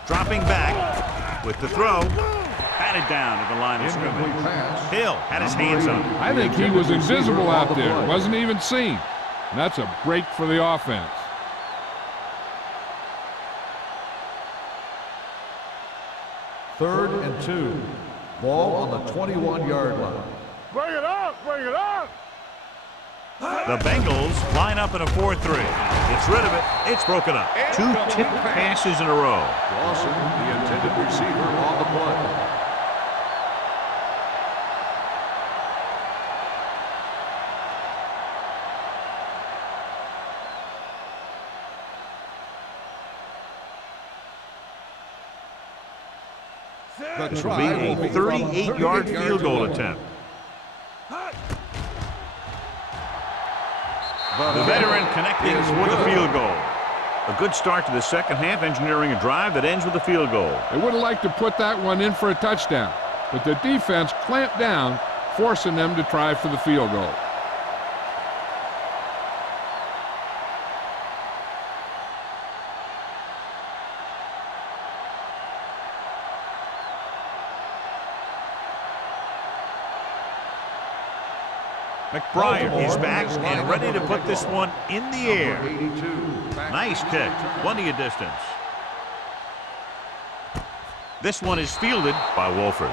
Dropping back with the throw. Batted down at the line of scrimmage. Hill had his hands up. I think he was invisible out there. Wasn't even seen. And that's a break for the offense. Third and 2. Ball on the 21-yard line. Bring it up. Bring it up. The Bengals line up in a 4-3. Gets rid of it. It's broken up. 2 tipped passes in a row. Lawson, the intended receiver, on the play. The This will try be a will be from 38-yard 38 field goal yards. attempt. The veteran connecting with a field goal. A good start to the second half, engineering a drive that ends with a field goal. They would have liked to put that one in for a touchdown, but the defense clamped down, forcing them to try for the field goal. McBride is back and ready to put this one in the air. Number 82. Nice kick, plenty of distance. This one is fielded by Wolford.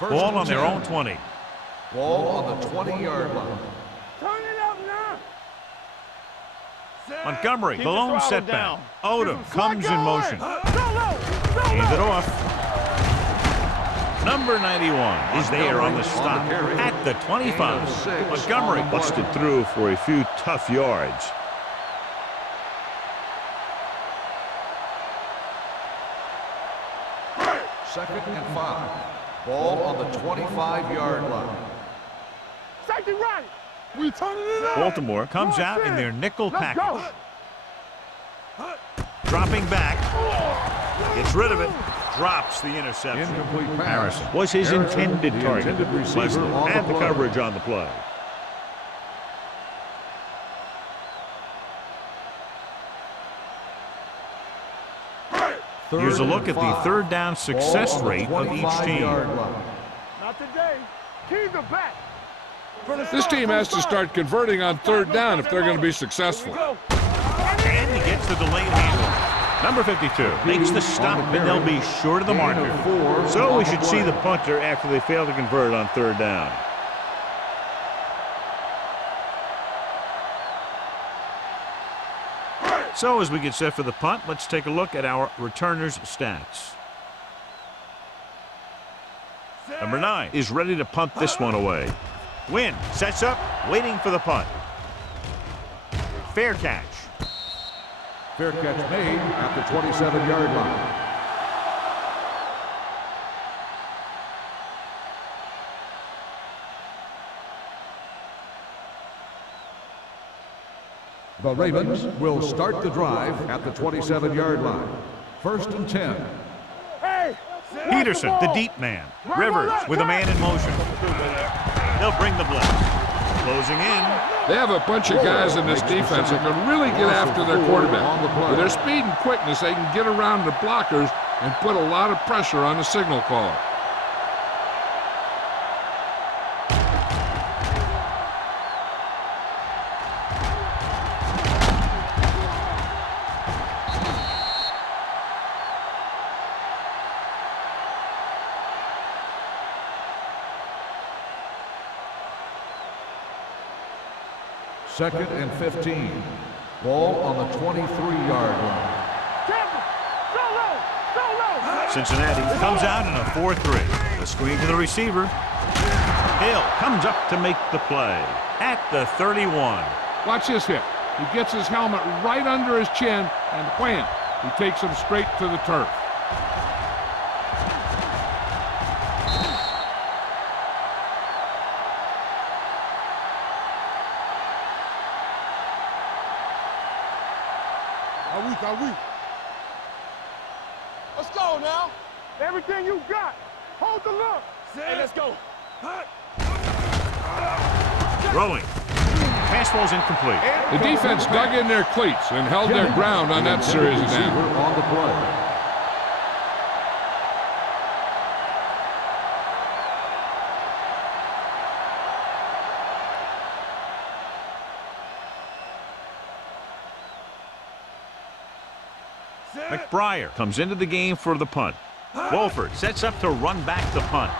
Ball on their own 20. Ball on the 20-yard line. Turn it up now. Montgomery, Keep the the lone throttle setback. down. Odom comes in motion. Solo. Hands it off. Number 91 is there on the stop at the 25. Montgomery busted through for a few tough yards. Second and 5. Ball on the 25-yard line. Safety right. We turning it up. Baltimore comes out in their nickel Let's go. package. Dropping back. Gets rid of it. Drops the interception. Incomplete pass. Harrison was his Harrison, intended the target. intended receiver Leslie on had the play. coverage on the play. Third Here's a look and at the 5. third down success Ball on the rate of each team. 25-yard line. Not today. Keys are back. This team has to start converting on third down if they're going to be successful. And he gets the delayed handoff. Number 52 makes the stop, and they'll be short of the Gain of marker. 4 So on we the should play. see the punter after they fail to convert on third down. So as we get set for the punt, let's take a look at our returners' stats. Number 9 is ready to punt this one away. Wynn sets up, waiting for the punt. Fair catch. Fair catch made at the 27-yard line. The Ravens will start the drive at the 27-yard line. First and 10. Hey. Peterson, the deep man. Rivers with a man in motion. They'll bring the blitz. Closing in. They have a bunch of guys in this defense that can really get after their quarterback. With their speed and quickness, they can get around the blockers and put a lot of pressure on the signal caller. Second and 15. Ball on the 23-yard line. Cincinnati comes out in a 4-3. The screen to the receiver. Hill comes up to make the play at the 31. Watch this hit. He gets his helmet right under his chin, and wham, he takes him straight to the turf. Are we? Let's go now. Everything you got. Hold the look. Hey, let's go. Throwing. Pass ball's incomplete. The defense dug in their cleats and held their ground on that series of downs. Receiver on the play. McBride comes into the game for the punt. Wolford sets up to run back the punt.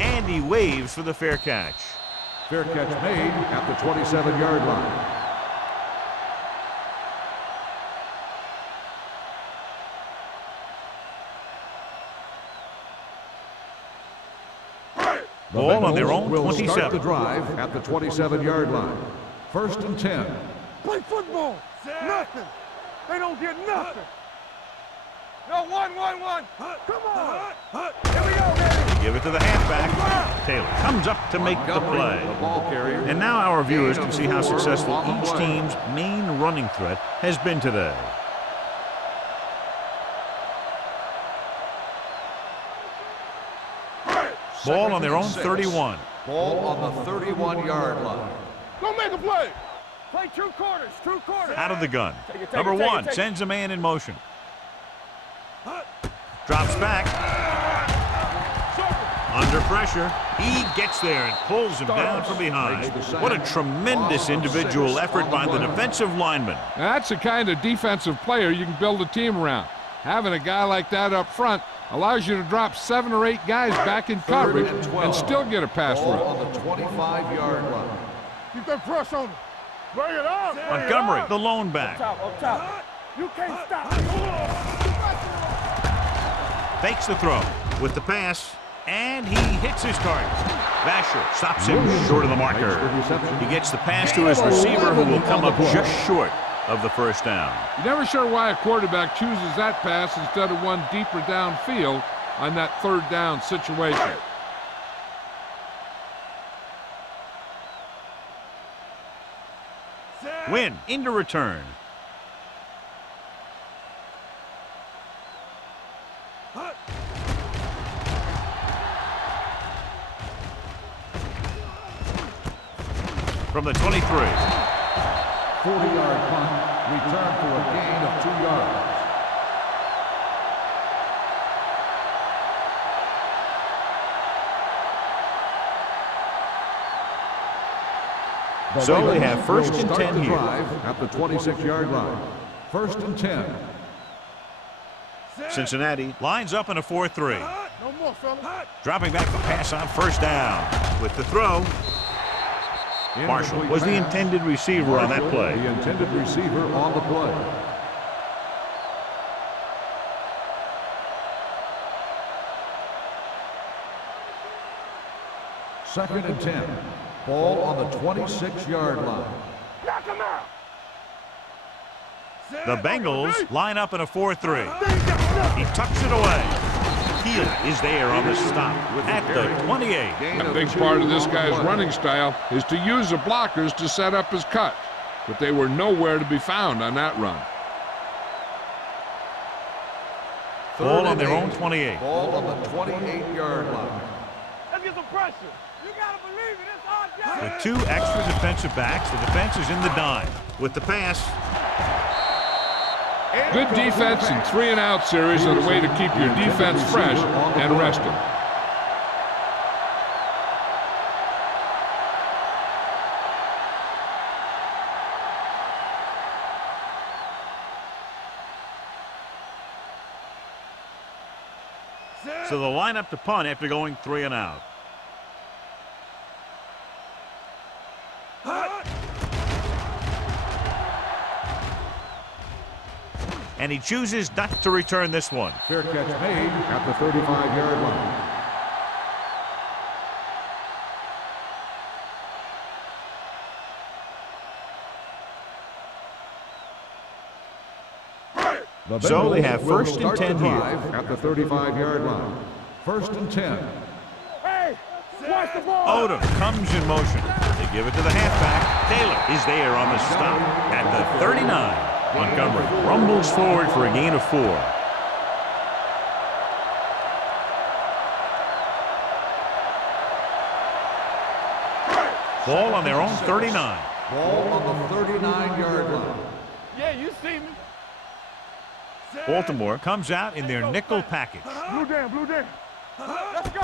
And he waves for the fair catch. Fair catch made at the 27-yard line. The Ball on their Bengals own will 27. start the drive at the 27-yard line. First and 10. Play football. Nothing. They don't get nothing. No, one. Come on. Here we go, baby. Give it to the halfback. Taylor comes up to make the Montgomery, play. the ball carrier. And now our viewers Gain can of see how 4 successful on the each play. team's main running threat has been today. Ball on their own 31. Ball on the 31-yard line. Go make a play. Play true quarters. Out of the gun. Take Number it, take it, one take it. sends a man in motion. Drops back. Under pressure. He gets there and pulls him down from behind. What a tremendous individual effort by the defensive lineman. Now, that's the kind of defensive player you can build a team around. Having a guy like that up front allows you to drop 7 or 8 guys back in coverage and still get a pass Ball rush. on the 25-yard line. Keep that press on him. Bring it on. Montgomery, the lone back. Up top. You can't stop. Fakes the throw with the pass, and he hits his target. Vasher stops him short of the marker. He gets the pass to his receiver, who will come up just short of the first down. You're never sure why a quarterback chooses that pass instead of one deeper downfield on that 3rd down situation. Win into return. From the 23. 40-yard punt. Return for a gain of 2 yards. So they have first Will and start 10 the here. drive at the 26-yard line. First and 10. Cincinnati lines up in a 4-3. No more, fella. Dropping back the pass on first down. With the throw, Marshall Incomplete was the pass. intended receiver on that Marshall, play. The intended receiver on the play. Second and 10. Ball on the 26-yard line. Knock him out. The Bengals line up in a 4-3. He tucks it away. Heel is there on the stop at the 28. Gain A of big 2 part of this on the guy's play. running style is to use the blockers to set up his cut, but they were nowhere to be found on that run. Ball on Third their and own 8. 28. Ball on the 28-yard line. Let's get some pressure. You gotta believe it. It's our job. With 2 extra defensive backs, the defense is in the dime. With the pass, Good defense and 3-and-out series are the way to keep your defense fresh and rested. so they'll line up to punt after going 3-and-out. And he chooses not to return this one. Fair catch made at the 35-yard line. The So they Bengals have will first and start 10 the here. drive at the 35-yard line. First and 10. Hey, watch the ball. Odom comes in motion. They give it to the halfback. Taylor is there on the stop at the 39. Montgomery rumbles forward for a gain of 4. Ball on their own 39. Ball on the 39-yard line. Yeah, you see me. Baltimore comes out in their nickel package. Blue down. Let's go.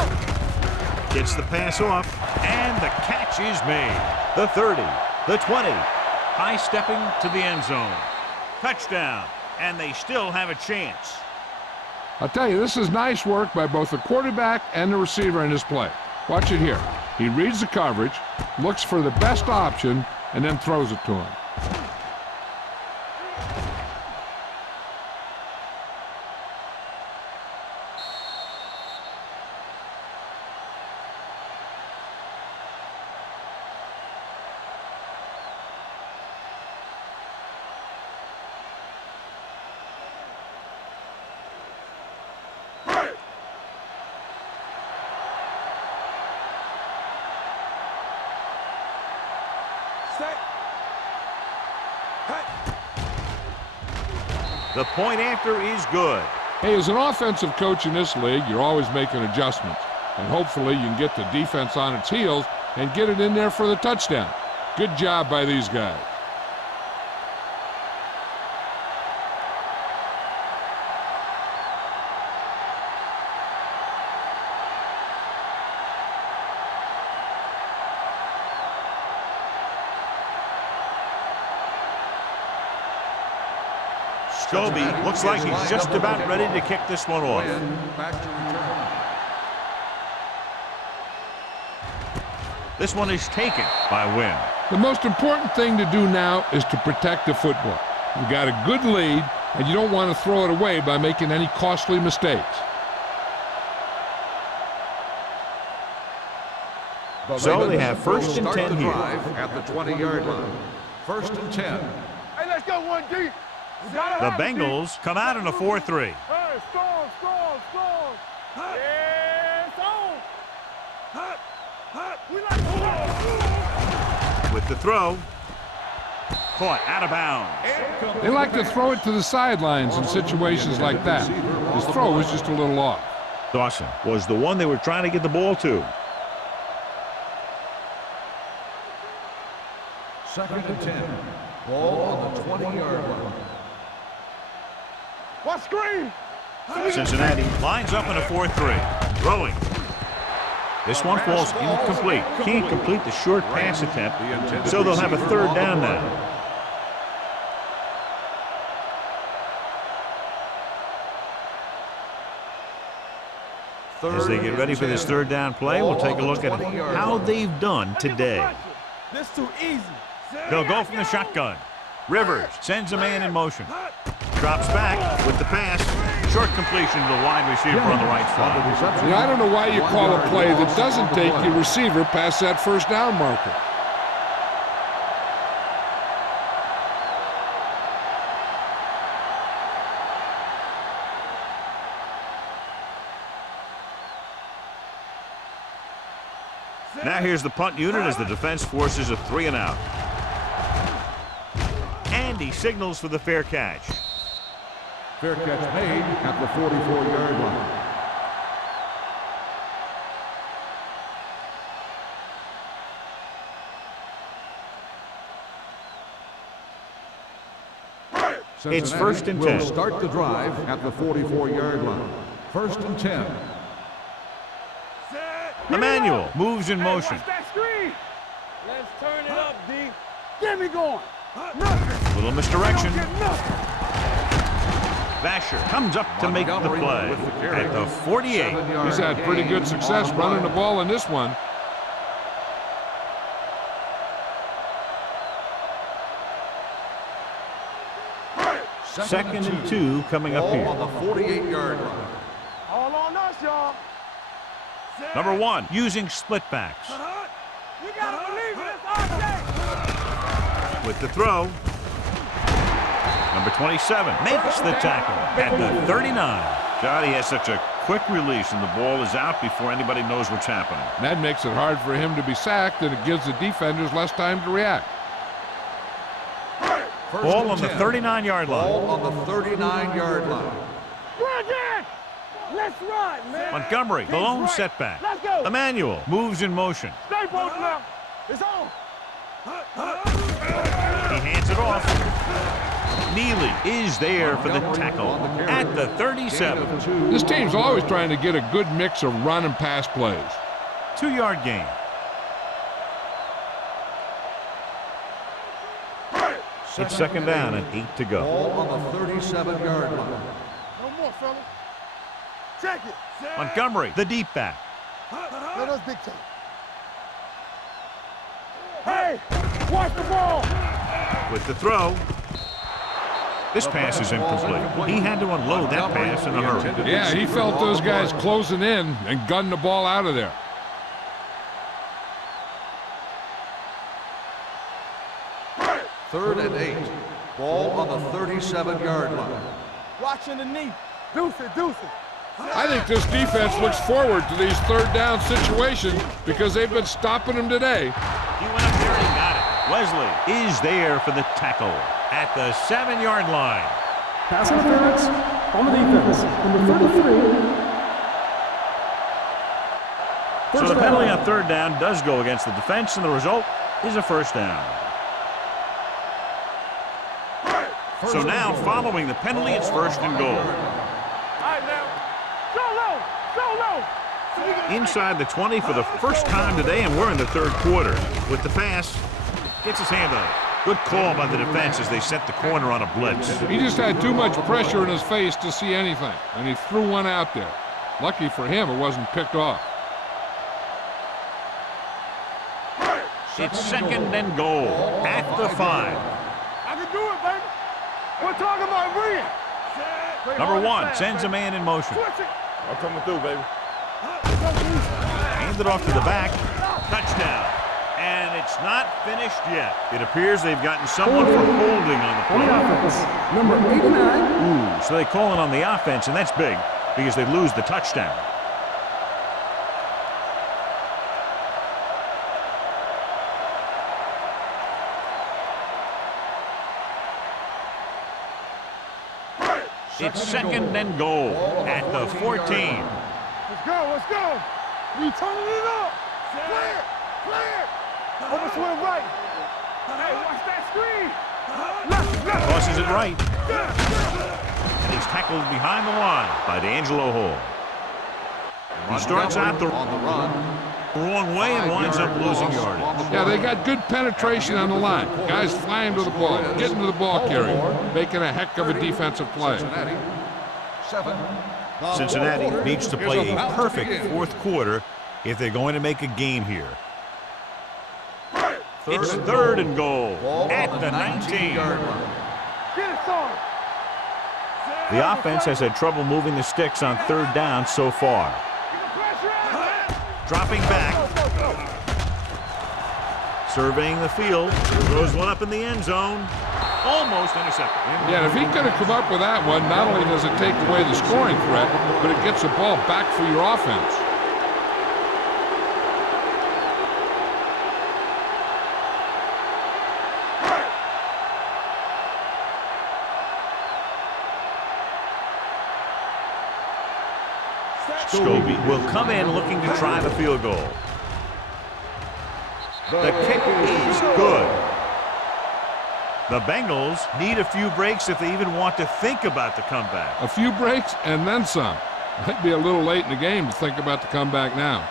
Gets the pass off, and the catch is made. The 30, the 20, high stepping to the end zone. Touchdown, and they still have a chance. I'll tell you, this is nice work by both the quarterback and the receiver in this play. Watch it here. He reads the coverage, looks for the best option, and then throws it to him. The point after is good. Hey, as an offensive coach in this league, you're always making adjustments. And hopefully you can get the defense on its heels and get it in there for the touchdown. Good job by these guys. Scobie looks like he's just about ready to kick this one off. This one is taken by Wynn. The most important thing to do now is to protect the football. You've got a good lead, and you don't want to throw it away by making any costly mistakes. So they have first and 10 here. At the 20-yard line. First and 10. Hey, let's go one deep. The Bengals come out in a 4-3. Hey, storm. Yeah, it's on. We like to With the throw. Caught out of bounds. They like to throw it to the sidelines in situations like that. His throw was just a little off. Dawson was the one they were trying to get the ball to. Second and 10. Ball on the 20-yard line. What screen? Cincinnati lines up in a 4-3. Throwing. This one falls incomplete. Can't complete the short pass attempt, so they'll have a third down now. As they get ready for this third down play, we'll take a look at how they've done today. This too easy. They'll go from the shotgun. Rivers sends a man in motion. Drops back with the pass. Short completion to the wide receiver on the right side. You know, I don't know why you call a play that doesn't take your receiver past that first down marker. Now here's the punt unit as the defense forces a 3-and-out. And he signals for the fair catch. Fair catch made at the 44-yard line. It's first and 10. Will start the drive at the 44-yard line. First and 10. Emmanuel moves in motion. Watch that screen. Let's turn it up, D. Get me going. Nothing. Little misdirection. Get nothing. Vasher comes up to make the play at the 48. He's had pretty good success running the ball in this one. Second and 2 coming up here. On the 48-yard line. All on us, y'all. Number 1 using split backs. You gotta believe it. It's our day. With the throw. Number 27 makes the tackle at the 39. Johnny has such a quick release and the ball is out before anybody knows what's happening. That makes it hard for him to be sacked, and it gives the defenders less time to react. Ball on the 39-yard line. Ball on the 39-yard line. Run again. Let's run, man. Montgomery, the lone setback. Let's go. Emmanuel moves in motion. Stay bolting up. It's on. He hands it off. Neely is there for the tackle at the 37. This team's always trying to get a good mix of run and pass plays. 2-yard gain. It's second down and 8 to go. Ball on the 37-yard line. No more, fella. Check it. Montgomery, the deep back. Let us dictate. Hey, watch the ball. With the throw. This pass is incomplete. He had to unload that pass in a hurry. Yeah, he felt those guys closing in and gunned the ball out of there. Third and 8. Ball on the 37-yard line. Watching the knee. Deuce it. I think this defense looks forward to these third down situations because they've been stopping them today. He went up there and he got it. Wesley is there for the tackle at the 7-yard line. Pass interference on the defense. Number 33. So the penalty on third down does go against the defense, and the result is a first down. So now, following the penalty, it's first and goal. All right, now. Go low. Go low. Inside the 20 for the first time today, and we're in the third quarter. With the pass, gets his hand on it. Good call by the defense as they set the corner on a blitz. He just had too much pressure in his face to see anything, and he threw one out there. Lucky for him, it wasn't picked off. It's second and goal at the 5. I can do it, baby. We're talking about Rhea. Number 1 sends a man in motion. Switch it. I'm coming through, baby. Handed off to the back. Touchdown. And it's not finished yet. It appears they've gotten someone for holding on the On the play. offense. Number 89. Ooh, so they call it on the offense, and that's big because they lose the touchdown. It's second and goal at the 14. Let's go. Let's go. We turning it up. Clear. Clear. Over to the right. Hey, watch that screen. Left. Tosses it right. And he's tackled behind the line by D'Angelo Hall. He starts out the wrong way and winds up losing yardage. Yeah, they got good penetration on the line. Guys flying to the ball, getting to the ball carrier, making a heck of a defensive play. Cincinnati needs to play a perfect fourth quarter if they're going to make a game here. It's third and goal at the 19. Get it, son. The offense has had trouble moving the sticks on third down so far. Dropping back. Surveying the field. Throws one up in the end zone. Almost intercepted. Yeah, if he could have come up with that one, not only does it take away the scoring threat, but it gets the ball back for your offense. Scobie will come in looking to try the field goal. The kick is good. The Bengals need a few breaks if they even want to think about the comeback. A few breaks and then some. Might be a little late in the game to think about the comeback now.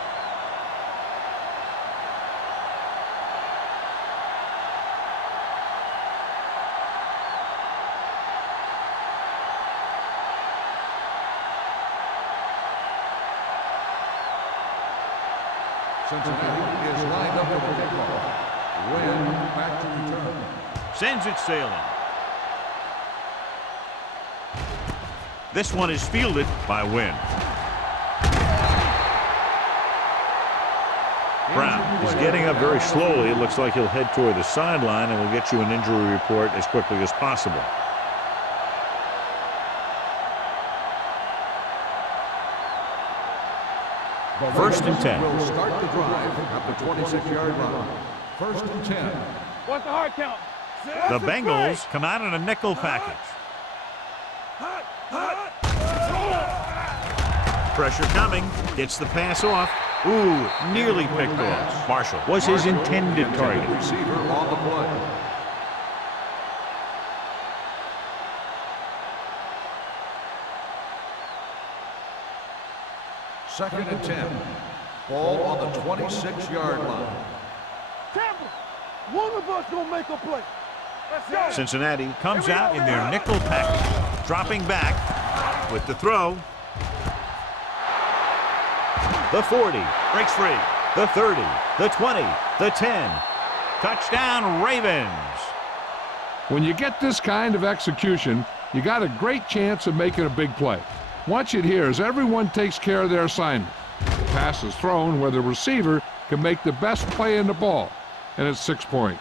Cincinnati is lined up for the kickoff. Wynn back to return. Sends it sailing. This one is fielded by Wynn. Brown is getting up very slowly. It looks like he'll head toward the sideline, and we'll get you an injury report as quickly as possible. First and 10. Will start the drive at the 26-yard line. First and 10. What's the hard count? The Bengals come out in a nickel package. Pressure coming. Gets the pass off. Ooh, nearly picked off. Marshall was his intended target. Receiver on the play. Second and 10. Ball on the 26-yard line. Tampa, one of us gonna make a play. Let's go. Cincinnati comes out in their nickel package. Dropping back with the throw. The 40 breaks free. The 30, the 20, the 10. Touchdown, Ravens. When you get this kind of execution, you got a great chance of making a big play. Watch it here as everyone takes care of their assignment. The pass is thrown where the receiver can make the best play in the ball, and it's 6 points.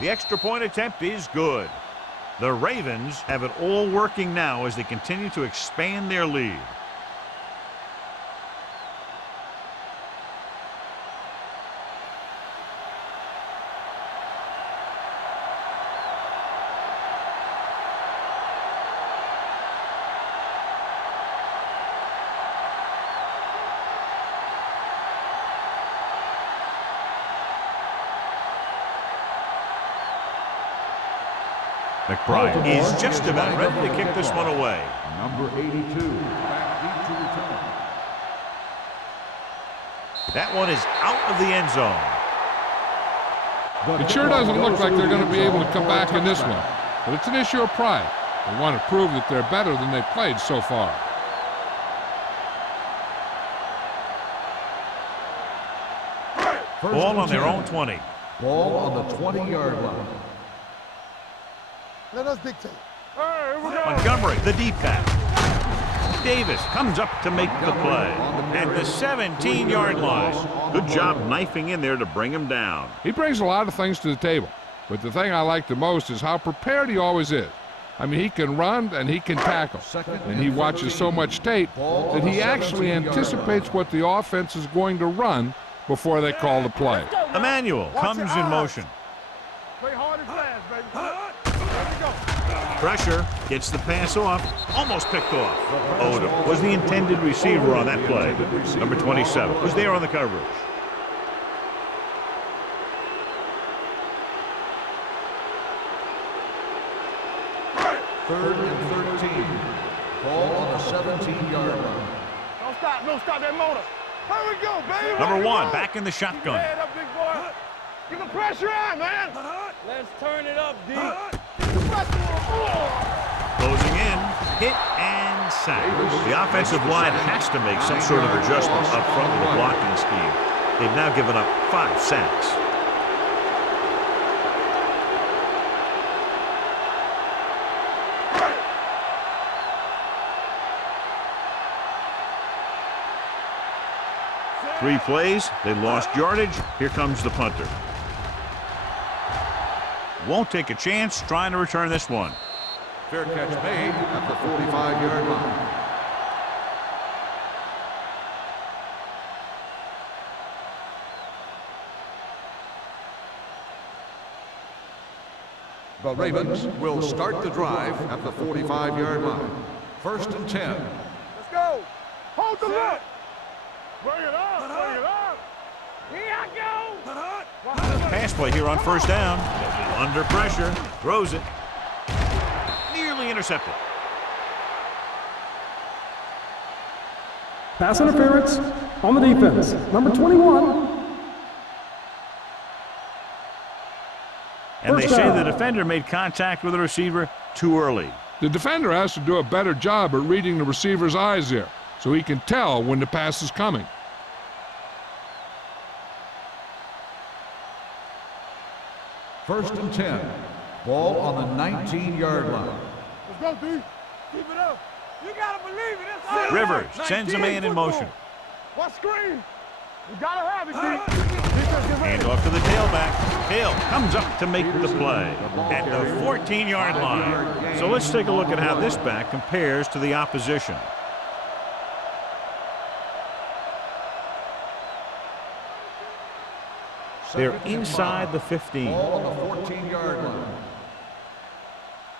The extra point attempt is good. The Ravens have it all working now as they continue to expand their lead. McBride is just about ready to kick this one away. Number 82, back deep to return. That one is out of the end zone. It sure doesn't look like they're going to be able to come back in this one, but it's an issue of pride. They want to prove that they're better than they played so far. Ball on their own 20. Ball on the 20-yard line. Let us dictate. Hey, here we go. Montgomery, the deep pass. Davis comes up to make the play at the 17-yard line. Good job knifing in there to bring him down. He brings a lot of things to the table, but the thing I like the most is how prepared he always is. I mean, he can run and he can tackle, and he watches so much tape that he actually anticipates what the offense is going to run before they call the play. Emmanuel comes in motion. Play hard and fast, baby. Pressure, gets the pass off, almost picked off. Odom was the intended receiver on that play. Number 27 was there on the coverage. Third and 13. Ball on the 17-yard line. Don't stop that motor. Here we go, baby. Number 1 back in the shotgun. Head up, big boy. Get the pressure on, man. Let's turn it up, D. Closing in, hit and sack. The offensive line has to make some sort of adjustment up front with the blocking scheme. They've now given up 5 sacks. Three plays, they lost yardage. Here comes the punter. Won't take a chance trying to return this one. Fair catch made at the 45-yard line. The Ravens will start the drive at the 45-yard line. First and 10. Let's go. Hold the look. Bring it up. Bring it up. Here I go. Pass play here on first down. Under pressure. Throws it. Nearly intercepted. Pass interference on the defense. Number 21. And they First say down. the defender made contact with the receiver too early. The defender has to do a better job at reading the receiver's eyes there, so he can tell when the pass is coming. First and 10. Ball on the 19-yard line. Let's go, D. Keep it up. You gotta believe it. It's all Rivers right. sends a man in motion. What screen? You gotta have it, D. Defense, get ready. Hand off to the tailback. Hill comes up to make the play at the 14-yard line. So let's take a look at how this back compares to the opposition. They're inside the 15. Ball on the 14-yard line.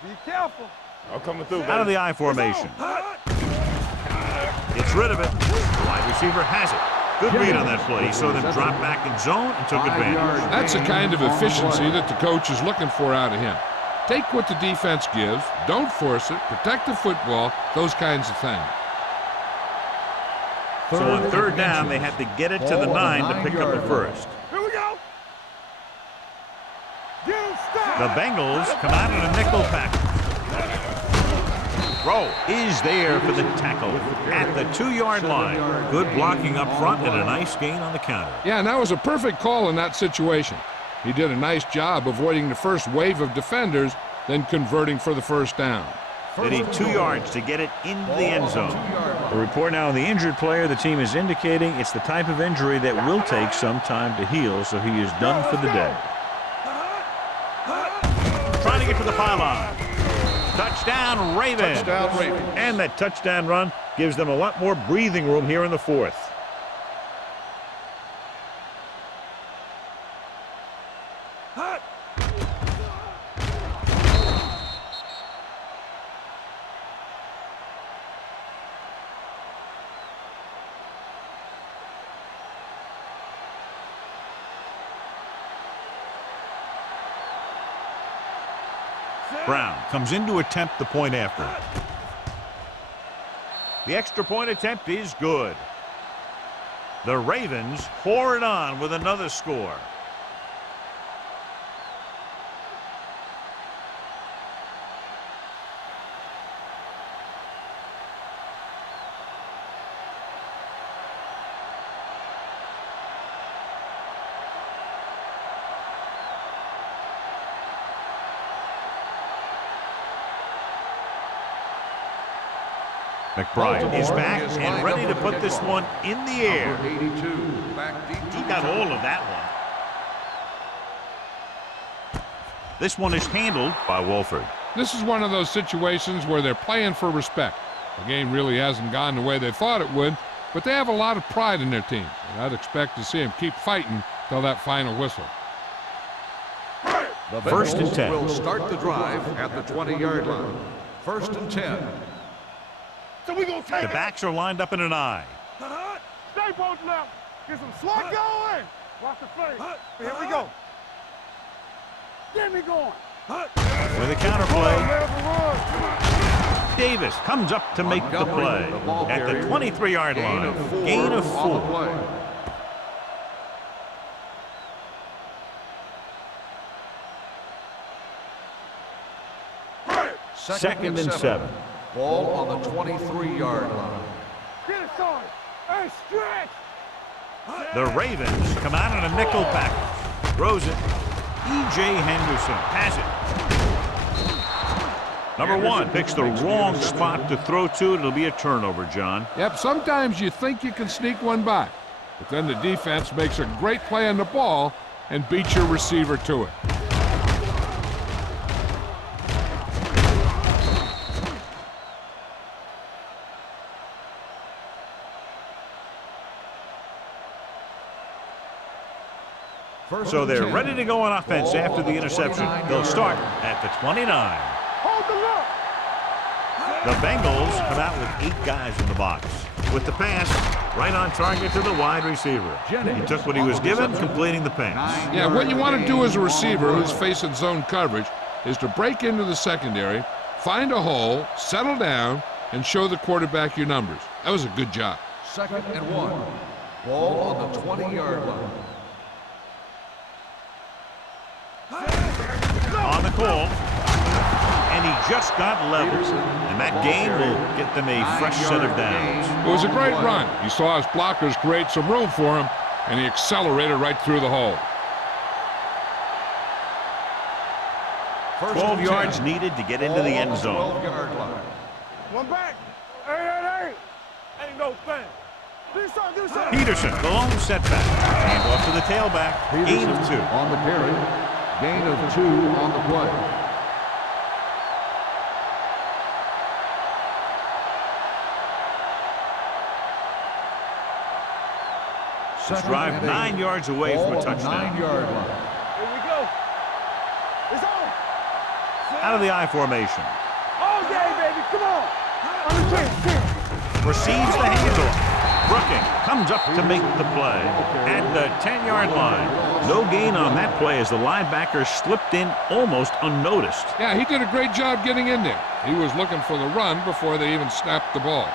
Be careful. I'm coming through, Out of the I formation. Gets rid of it. The wide receiver has it. Good read on that play. He saw them drop back in zone and took advantage. That's the kind of efficiency that the coach is looking for out of him. Take what the defense gives, don't force it, protect the football, those kinds of things. So on third down, they had to get it to the 9 to pick up the first. Here we go. The Bengals come out in a nickel package. Throw is there for the tackle at the 2-yard line. Good blocking up front and a nice gain on the counter. Yeah, and that was a perfect call in that situation. He did a nice job avoiding the first wave of defenders, then converting for the first down. They need 2 yards to get it into the end zone. yard. A report now on the injured player. The team is indicating it's the type of injury that will take some time to heal, so he is done for the day. Trying to get to the pylon. Touchdown, Ravens. Touchdown, Ravens. And that touchdown run gives them a lot more breathing room here in the fourth. Brown comes in to attempt the point after. The extra point attempt is good. The Ravens pour it on with another score. McBride is back and ready to put this one in the air. Number 82, back deep. He got all of that one. This one is handled by Wolford. This is one of those situations where they're playing for respect. The game really hasn't gone the way they thought it would, but they have a lot of pride in their team. And I'd expect to see them keep fighting till that final whistle. The First and Bengals 10. will start the drive at the 20-yard line. First and 10. So we gonna take The backs are lined up in an eye. Stay both left. Get some slot going. Watch the face. Here we go. Get me going. With a counterplay, Davis comes up to make the play at the 23-yard line. Gain of 4. Second and 7. Ball on the 23-yard line. Get it started. Hey, stretch. The Ravens come out in a nickel package. Throws it. E.J. Henderson has it. Number 1 picks the wrong spot to throw to. It'll be a turnover, John. Yep, sometimes you think you can sneak one by, but then the defense makes a great play on the ball and beats your receiver to it. So they're ready to go on offense after the interception. They'll start at the 29. Hold the look. The Bengals come out with 8 guys in the box. With the pass, right on target to the wide receiver. He took what he was given, completing the pass. Yeah, what you want to do as a receiver who's facing zone coverage is to break into the secondary, find a hole, settle down, and show the quarterback your numbers. That was a good job. Second and 1. Ball on the 20-yard line. On the call, and he just got leveled. And that gain will get them a fresh set of downs. It was a great run. He saw his blockers create some room for him, and he accelerated right through the hole. 12 yards needed to get into the end zone. 12-yard line. One back. Hey. Ain't no thing. Do something. Peterson, the lone setback. Hand off to the tailback. Gain of 2. On the carry. Gain of 2 on the play. This drive 9 yards away from a touchdown. 9-yard line. Here we go. It's on. Out of the I formation. All day, baby. Come on. On the 10. Receives the handoff. Brooking comes up to make the play at the 10-yard line. No gain on that play as the linebacker slipped in almost unnoticed. Yeah, he did a great job getting in there. He was looking for the run before they even snapped the ball.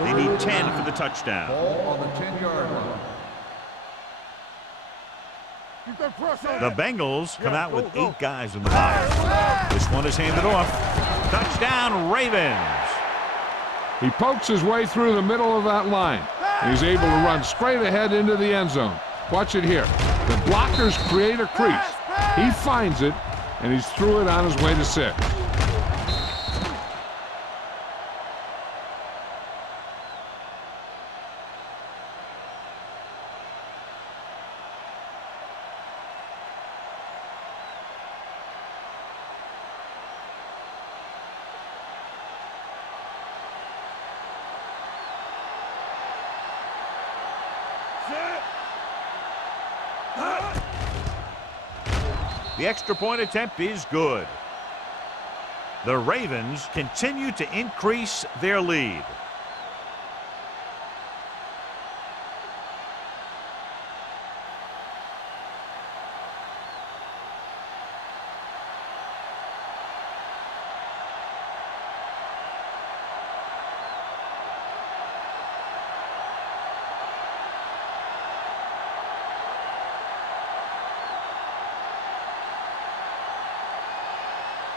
They need 10 for the touchdown. Ball on the 10-yard line. Keep that pressure. The Bengals come out with 8 guys in the box. This one is handed off. Touchdown, Ravens. He pokes his way through the middle of that line. He's able to run straight ahead into the end zone. Watch it here. The blockers create a crease. He finds it, and he's through it on his way to 6. The extra point attempt is good. The Ravens continue to increase their lead.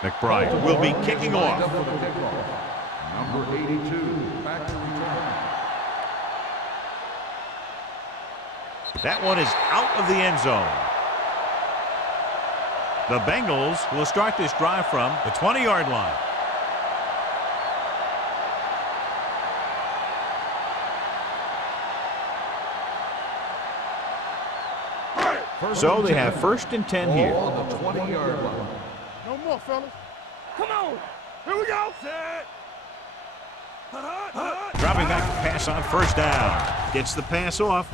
McBride will be kicking off. Number 82, back to return. That one is out of the end zone. The Bengals will start this drive from the 20-yard line. So they have 1st and 10 here. Ball on the 20-yard line. No more, fellas. Come on. Here we go. Dropping back to pass on 1st down. Gets the pass off.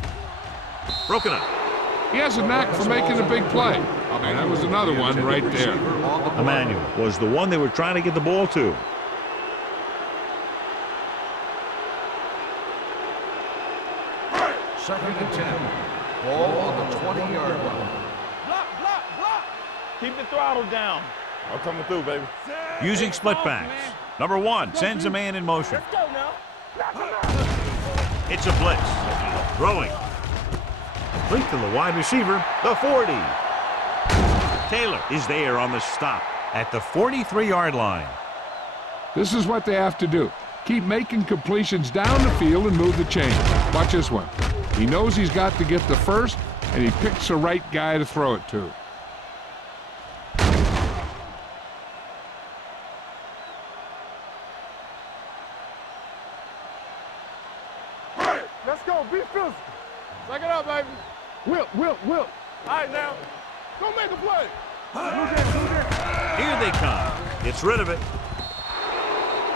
Broken up. He has a knack for making a big play. And that was another one right there. Emmanuel was the one they were trying to get the ball to. Second and 10. Ball on the 20-yard line. Block, block, block. Keep the throttle down. I'm coming through, baby. Using split backs. Number 1 sends a man in motion. Let's go now. It's a blitz. Throwing. Complete to the wide receiver, the 40. Taylor is there on the stop at the 43-yard line. This is what they have to do. Keep making completions down the field and move the chain. Watch this one. He knows he's got to get the first, and he picks the right guy to throw it to. Let's go. Be physical. Check it out, baby. Whip. All right, now. Go make a play. Here they come. Gets rid of it.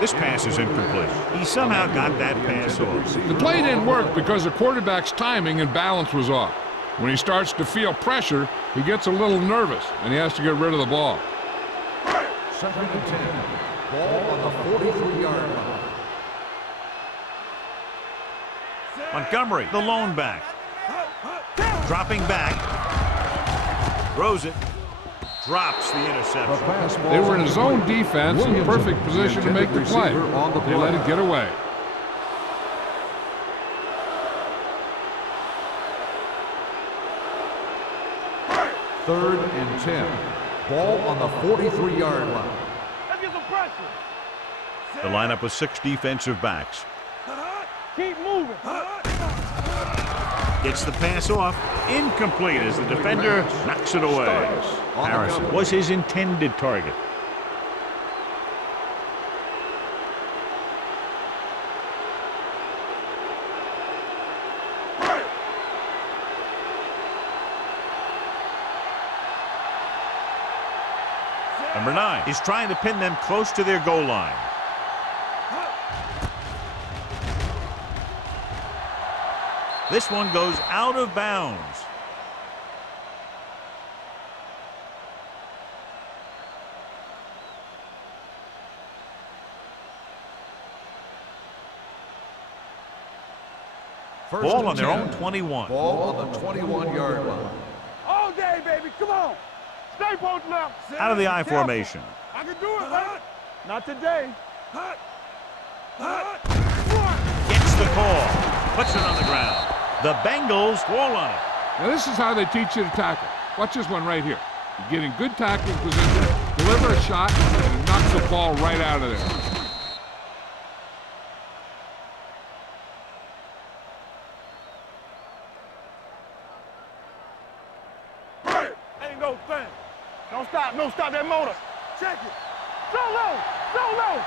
This pass is incomplete. He somehow got that pass off. The play didn't work because the quarterback's timing and balance was off. When he starts to feel pressure, he gets a little nervous, and he has to get rid of the ball. Second and 10. Ball on the 43-yard line. Montgomery, the lone back. Dropping back. Throws it. Drops the interception. They were in his own defense in perfect position to make the play. They let it get away. Third and 10. Ball on the 43-yard line. Let's get some pressure. The lineup with 6 defensive backs. Keep moving. Gets the pass off. Incomplete as the defender knocks it away. Harrison was his intended target. Number 9 is trying to pin them close to their goal line. This one goes out of bounds. Ball on their own 21. Ball on the 21-yard line. All day, baby. Come on. Stay posted now. Out of the I formation. I can do it, baby. Not today. Gets the call. Puts it on the ground. The Bengals fall on it. Now this is how they teach you to tackle. Watch this one right here. You get in good tackling position, deliver a shot, and it knocks the ball right out of there. Ain't no thing. Don't stop. No, stop that motor. Check it. So low. So low.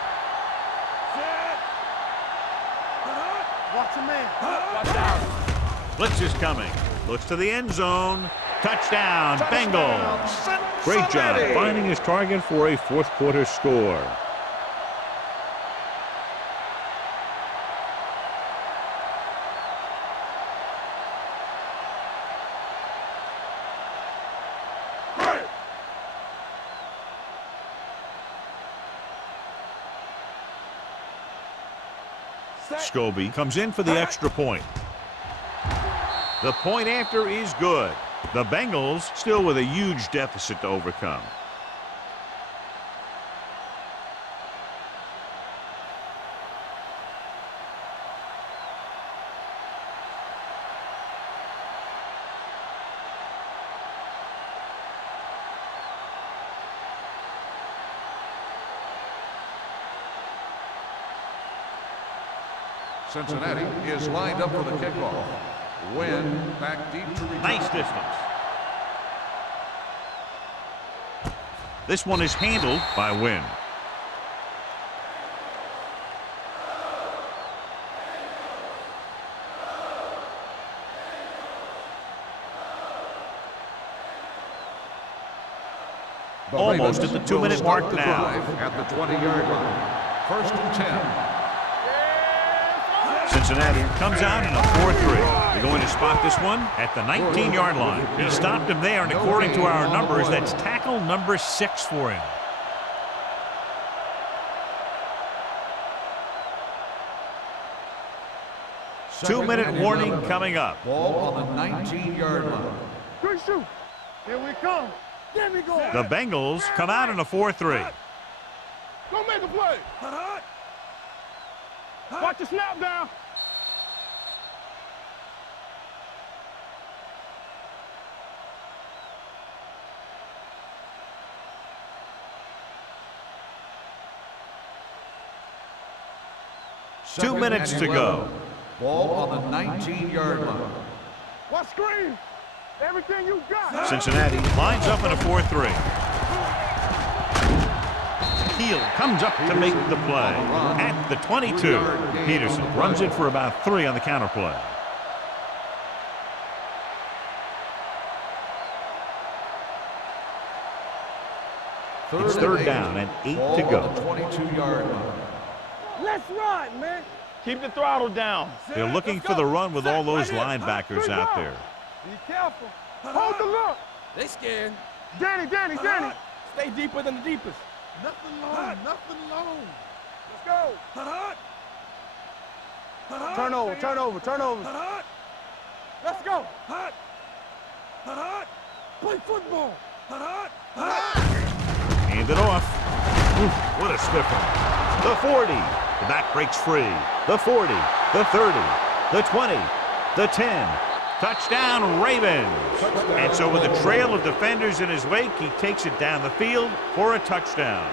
Watch your man. Watch out. Blitz is coming. Looks to the end zone. Touchdown, Bengals. Great job finding his target for a fourth-quarter score. Scobie comes in for the extra point. The point after is good. The Bengals still with a huge deficit to overcome. Cincinnati is lined up for the kickoff. Wynn back deep to return. Nice distance. This one is handled by Wynn. Almost at the 2-minute mark now. At the 20-yard line. 1st and 10. Cincinnati comes out in a 4-3. They're going to spot this one at the 19-yard line. He stopped him there, and according to our numbers, that's tackle number 6 for him. Two-minute warning coming up. Ball on the 19-yard line. Quick shoot. Here we come. There we go. The Bengals come out in a 4-3. Go make a play. Watch the snap down. Two minutes to go. Ball on the 19-yard line. What screen? Everything you got. Cincinnati lines up in a 4-3. Keel comes up to make the play at the 22. Peterson runs it for about 3 on the counter play. It's 3rd down and 8 to go. 22-yard line. Let's run, man. Keep the throttle down. They're looking for the run with all those linebackers out there. Be careful. Hold the look. They scared. Danny. Stay deeper than the deepest. Nothing long. Let's go. Turnover. Let's go. Play football. Hand it off. Oof, what a sniffer. The 40. The back breaks free. The 40. The 30. The 20. The 10. Touchdown, Ravens. And so with a trail of defenders in his wake, he takes it down the field for a touchdown.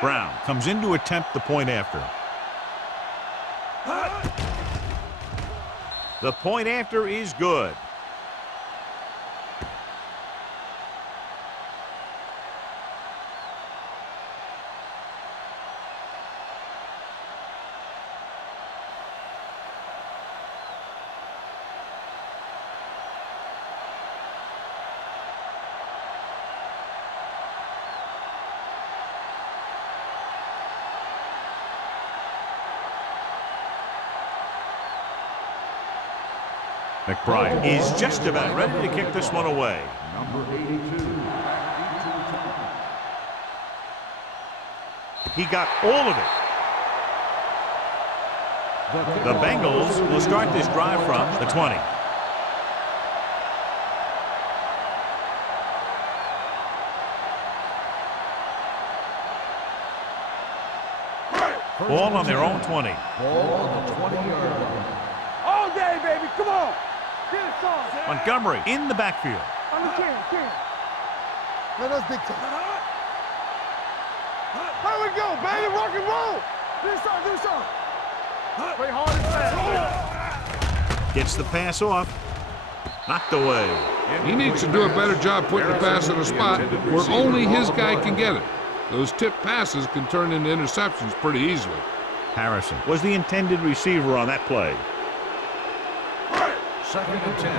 Brown comes in to attempt the point after. The point after is good. McBride is just about ready to kick this one away. Number 82. He got all of it. The Bengals will start this drive from the 20. Ball on their own 20. Ball on the 20-yard line. All day, baby. Come on. Get it, son. Montgomery in the backfield. On the 10. Let us big time. There we go, baby. Rock and roll. Do something. Play hard and fast. Gets the pass off. Knocked away. He needs to do a better job putting the pass in a spot where only his guy can get it. Those tip passes can turn into interceptions pretty easily. Harrison was the intended receiver on that play. 2nd and 10.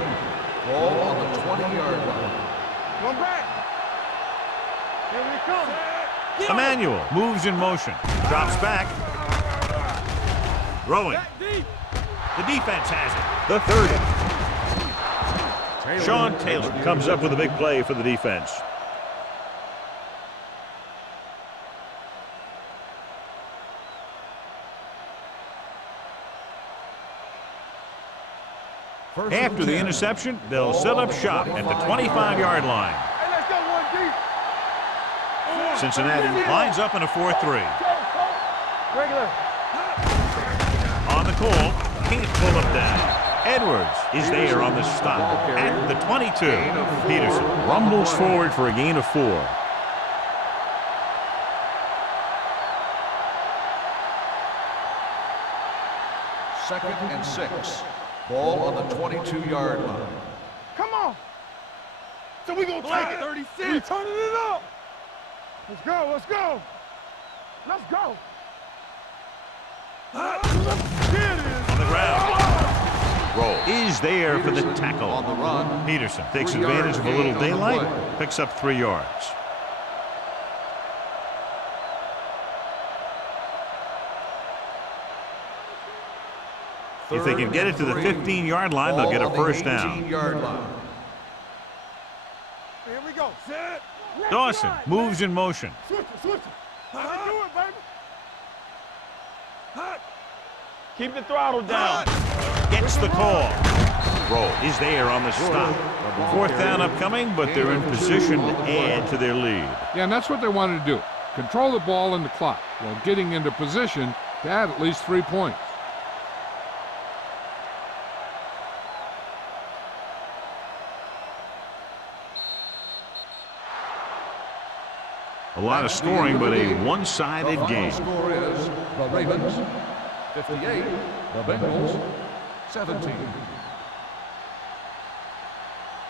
Ball on the 20-yard line. Come back. Here we come. Emmanuel moves in motion. Drops back. Throwing. The defense has it. The 30. Sean Taylor comes up with a big play for the defense. After the interception, they'll set up shop at the 25-yard line. Hey, let's go one deep. Cincinnati lines up in a 4-3. Regular. On the call, can't pull him down. Edwards is there on the stop at the 22. Peterson rumbles forward for a gain of 4. Second and 6. Ball on the 22-yard line. Come on. So we gonna take it. 36. We turning it up. Let's go. Let's go. Let's go. There it is. On the ground. Roll is there for the tackle. On the run. Peterson takes 3 yards advantage of a little gain on the daylight, play. picks up 3 yards. If they can get it to the 15-yard line, they'll get a first down. 18-yard line. Here we go. Set. Dawson moves in motion. Switch it, switch it. Let me do it, baby. Keep the throttle down. Gets the call. Roll is there on the stop. 4th down upcoming, but they're in position to add to their lead. Yeah, and that's what they wanted to do. Control the ball and the clock while getting into position to add at least 3 points. A lot of scoring, but a one-sided The game. final score is the Ravens 58, the Bengals 17.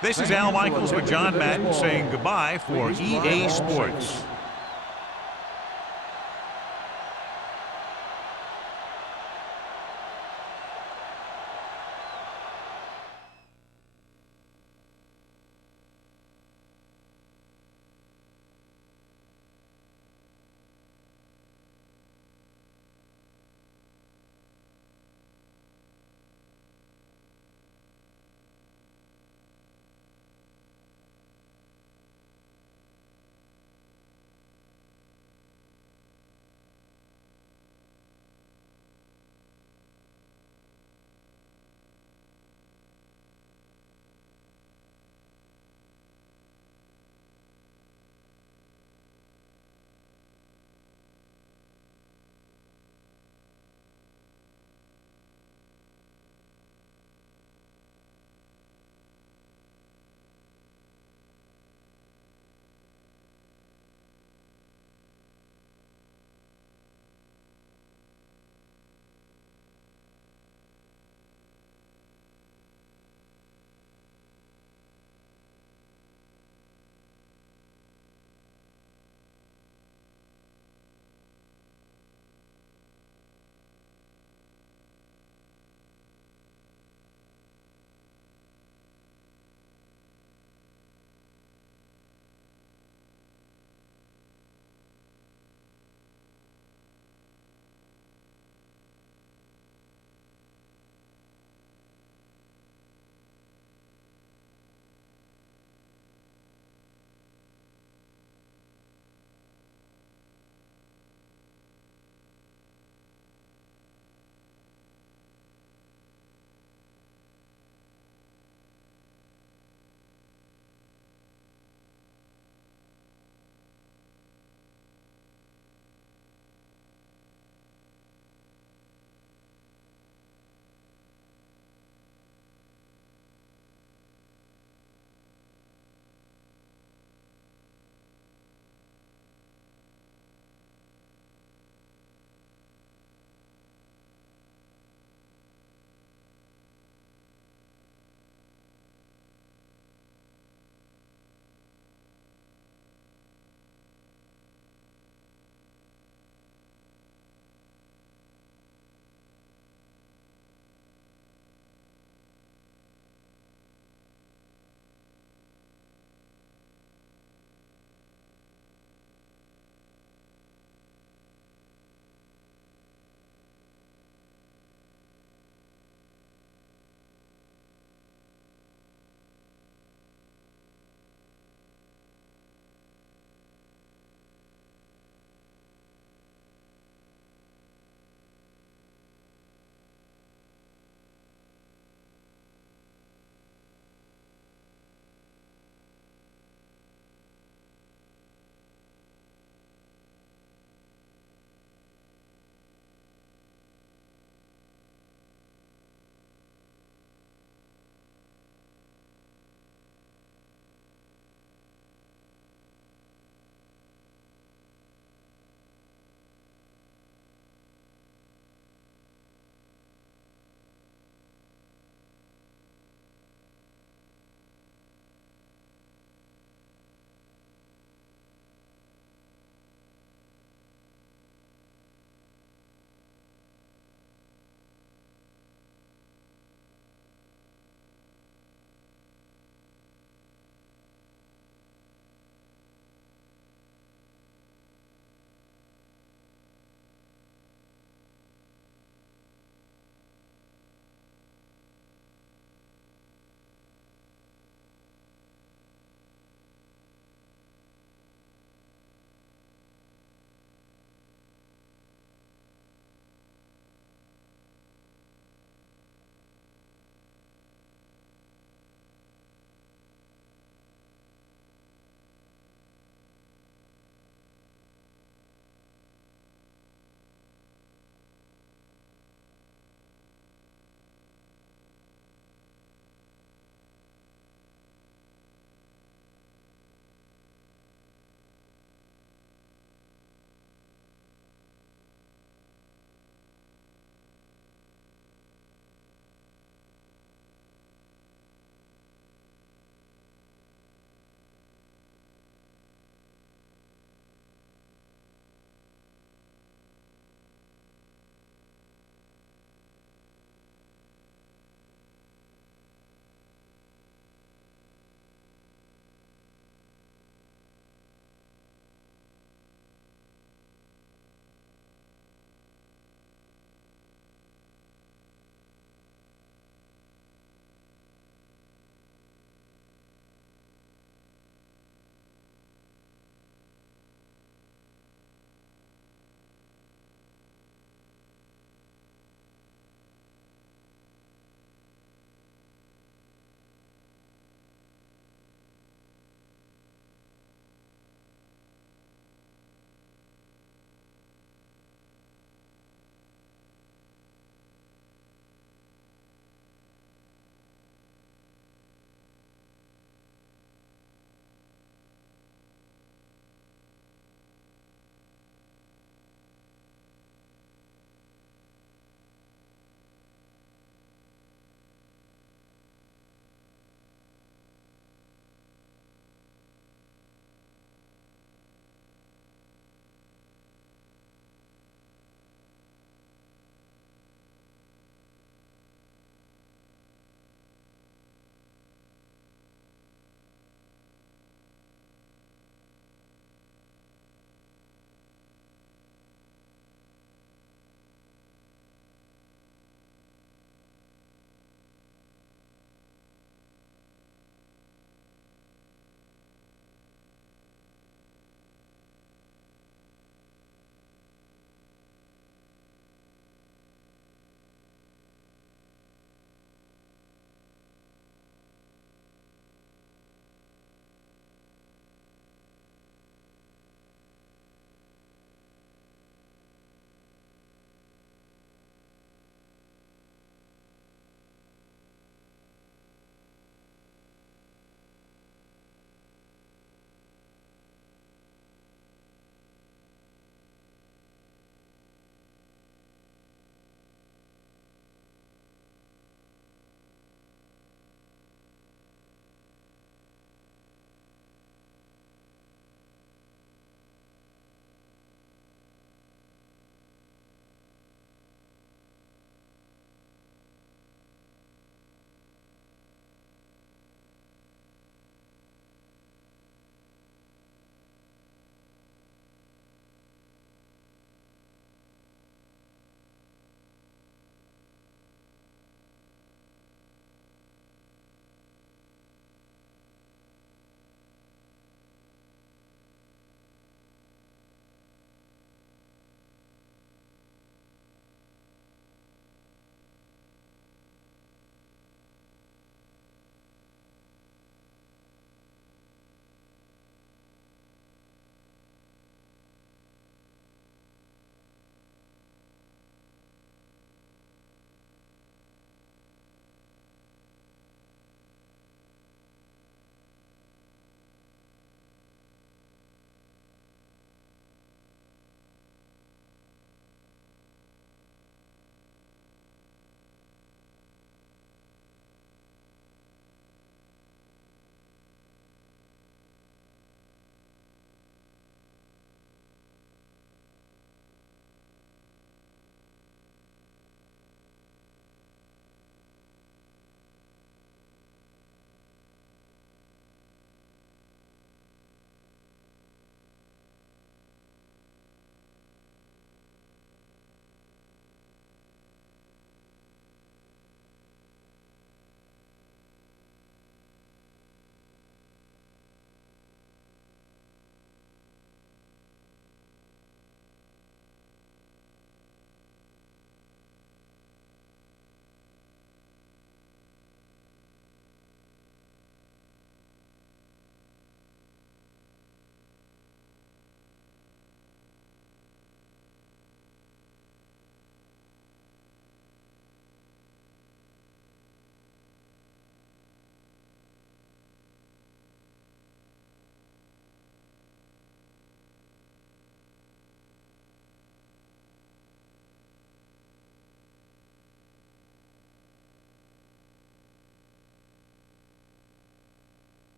This is Al Michaels with John Madden saying goodbye for EA Sports.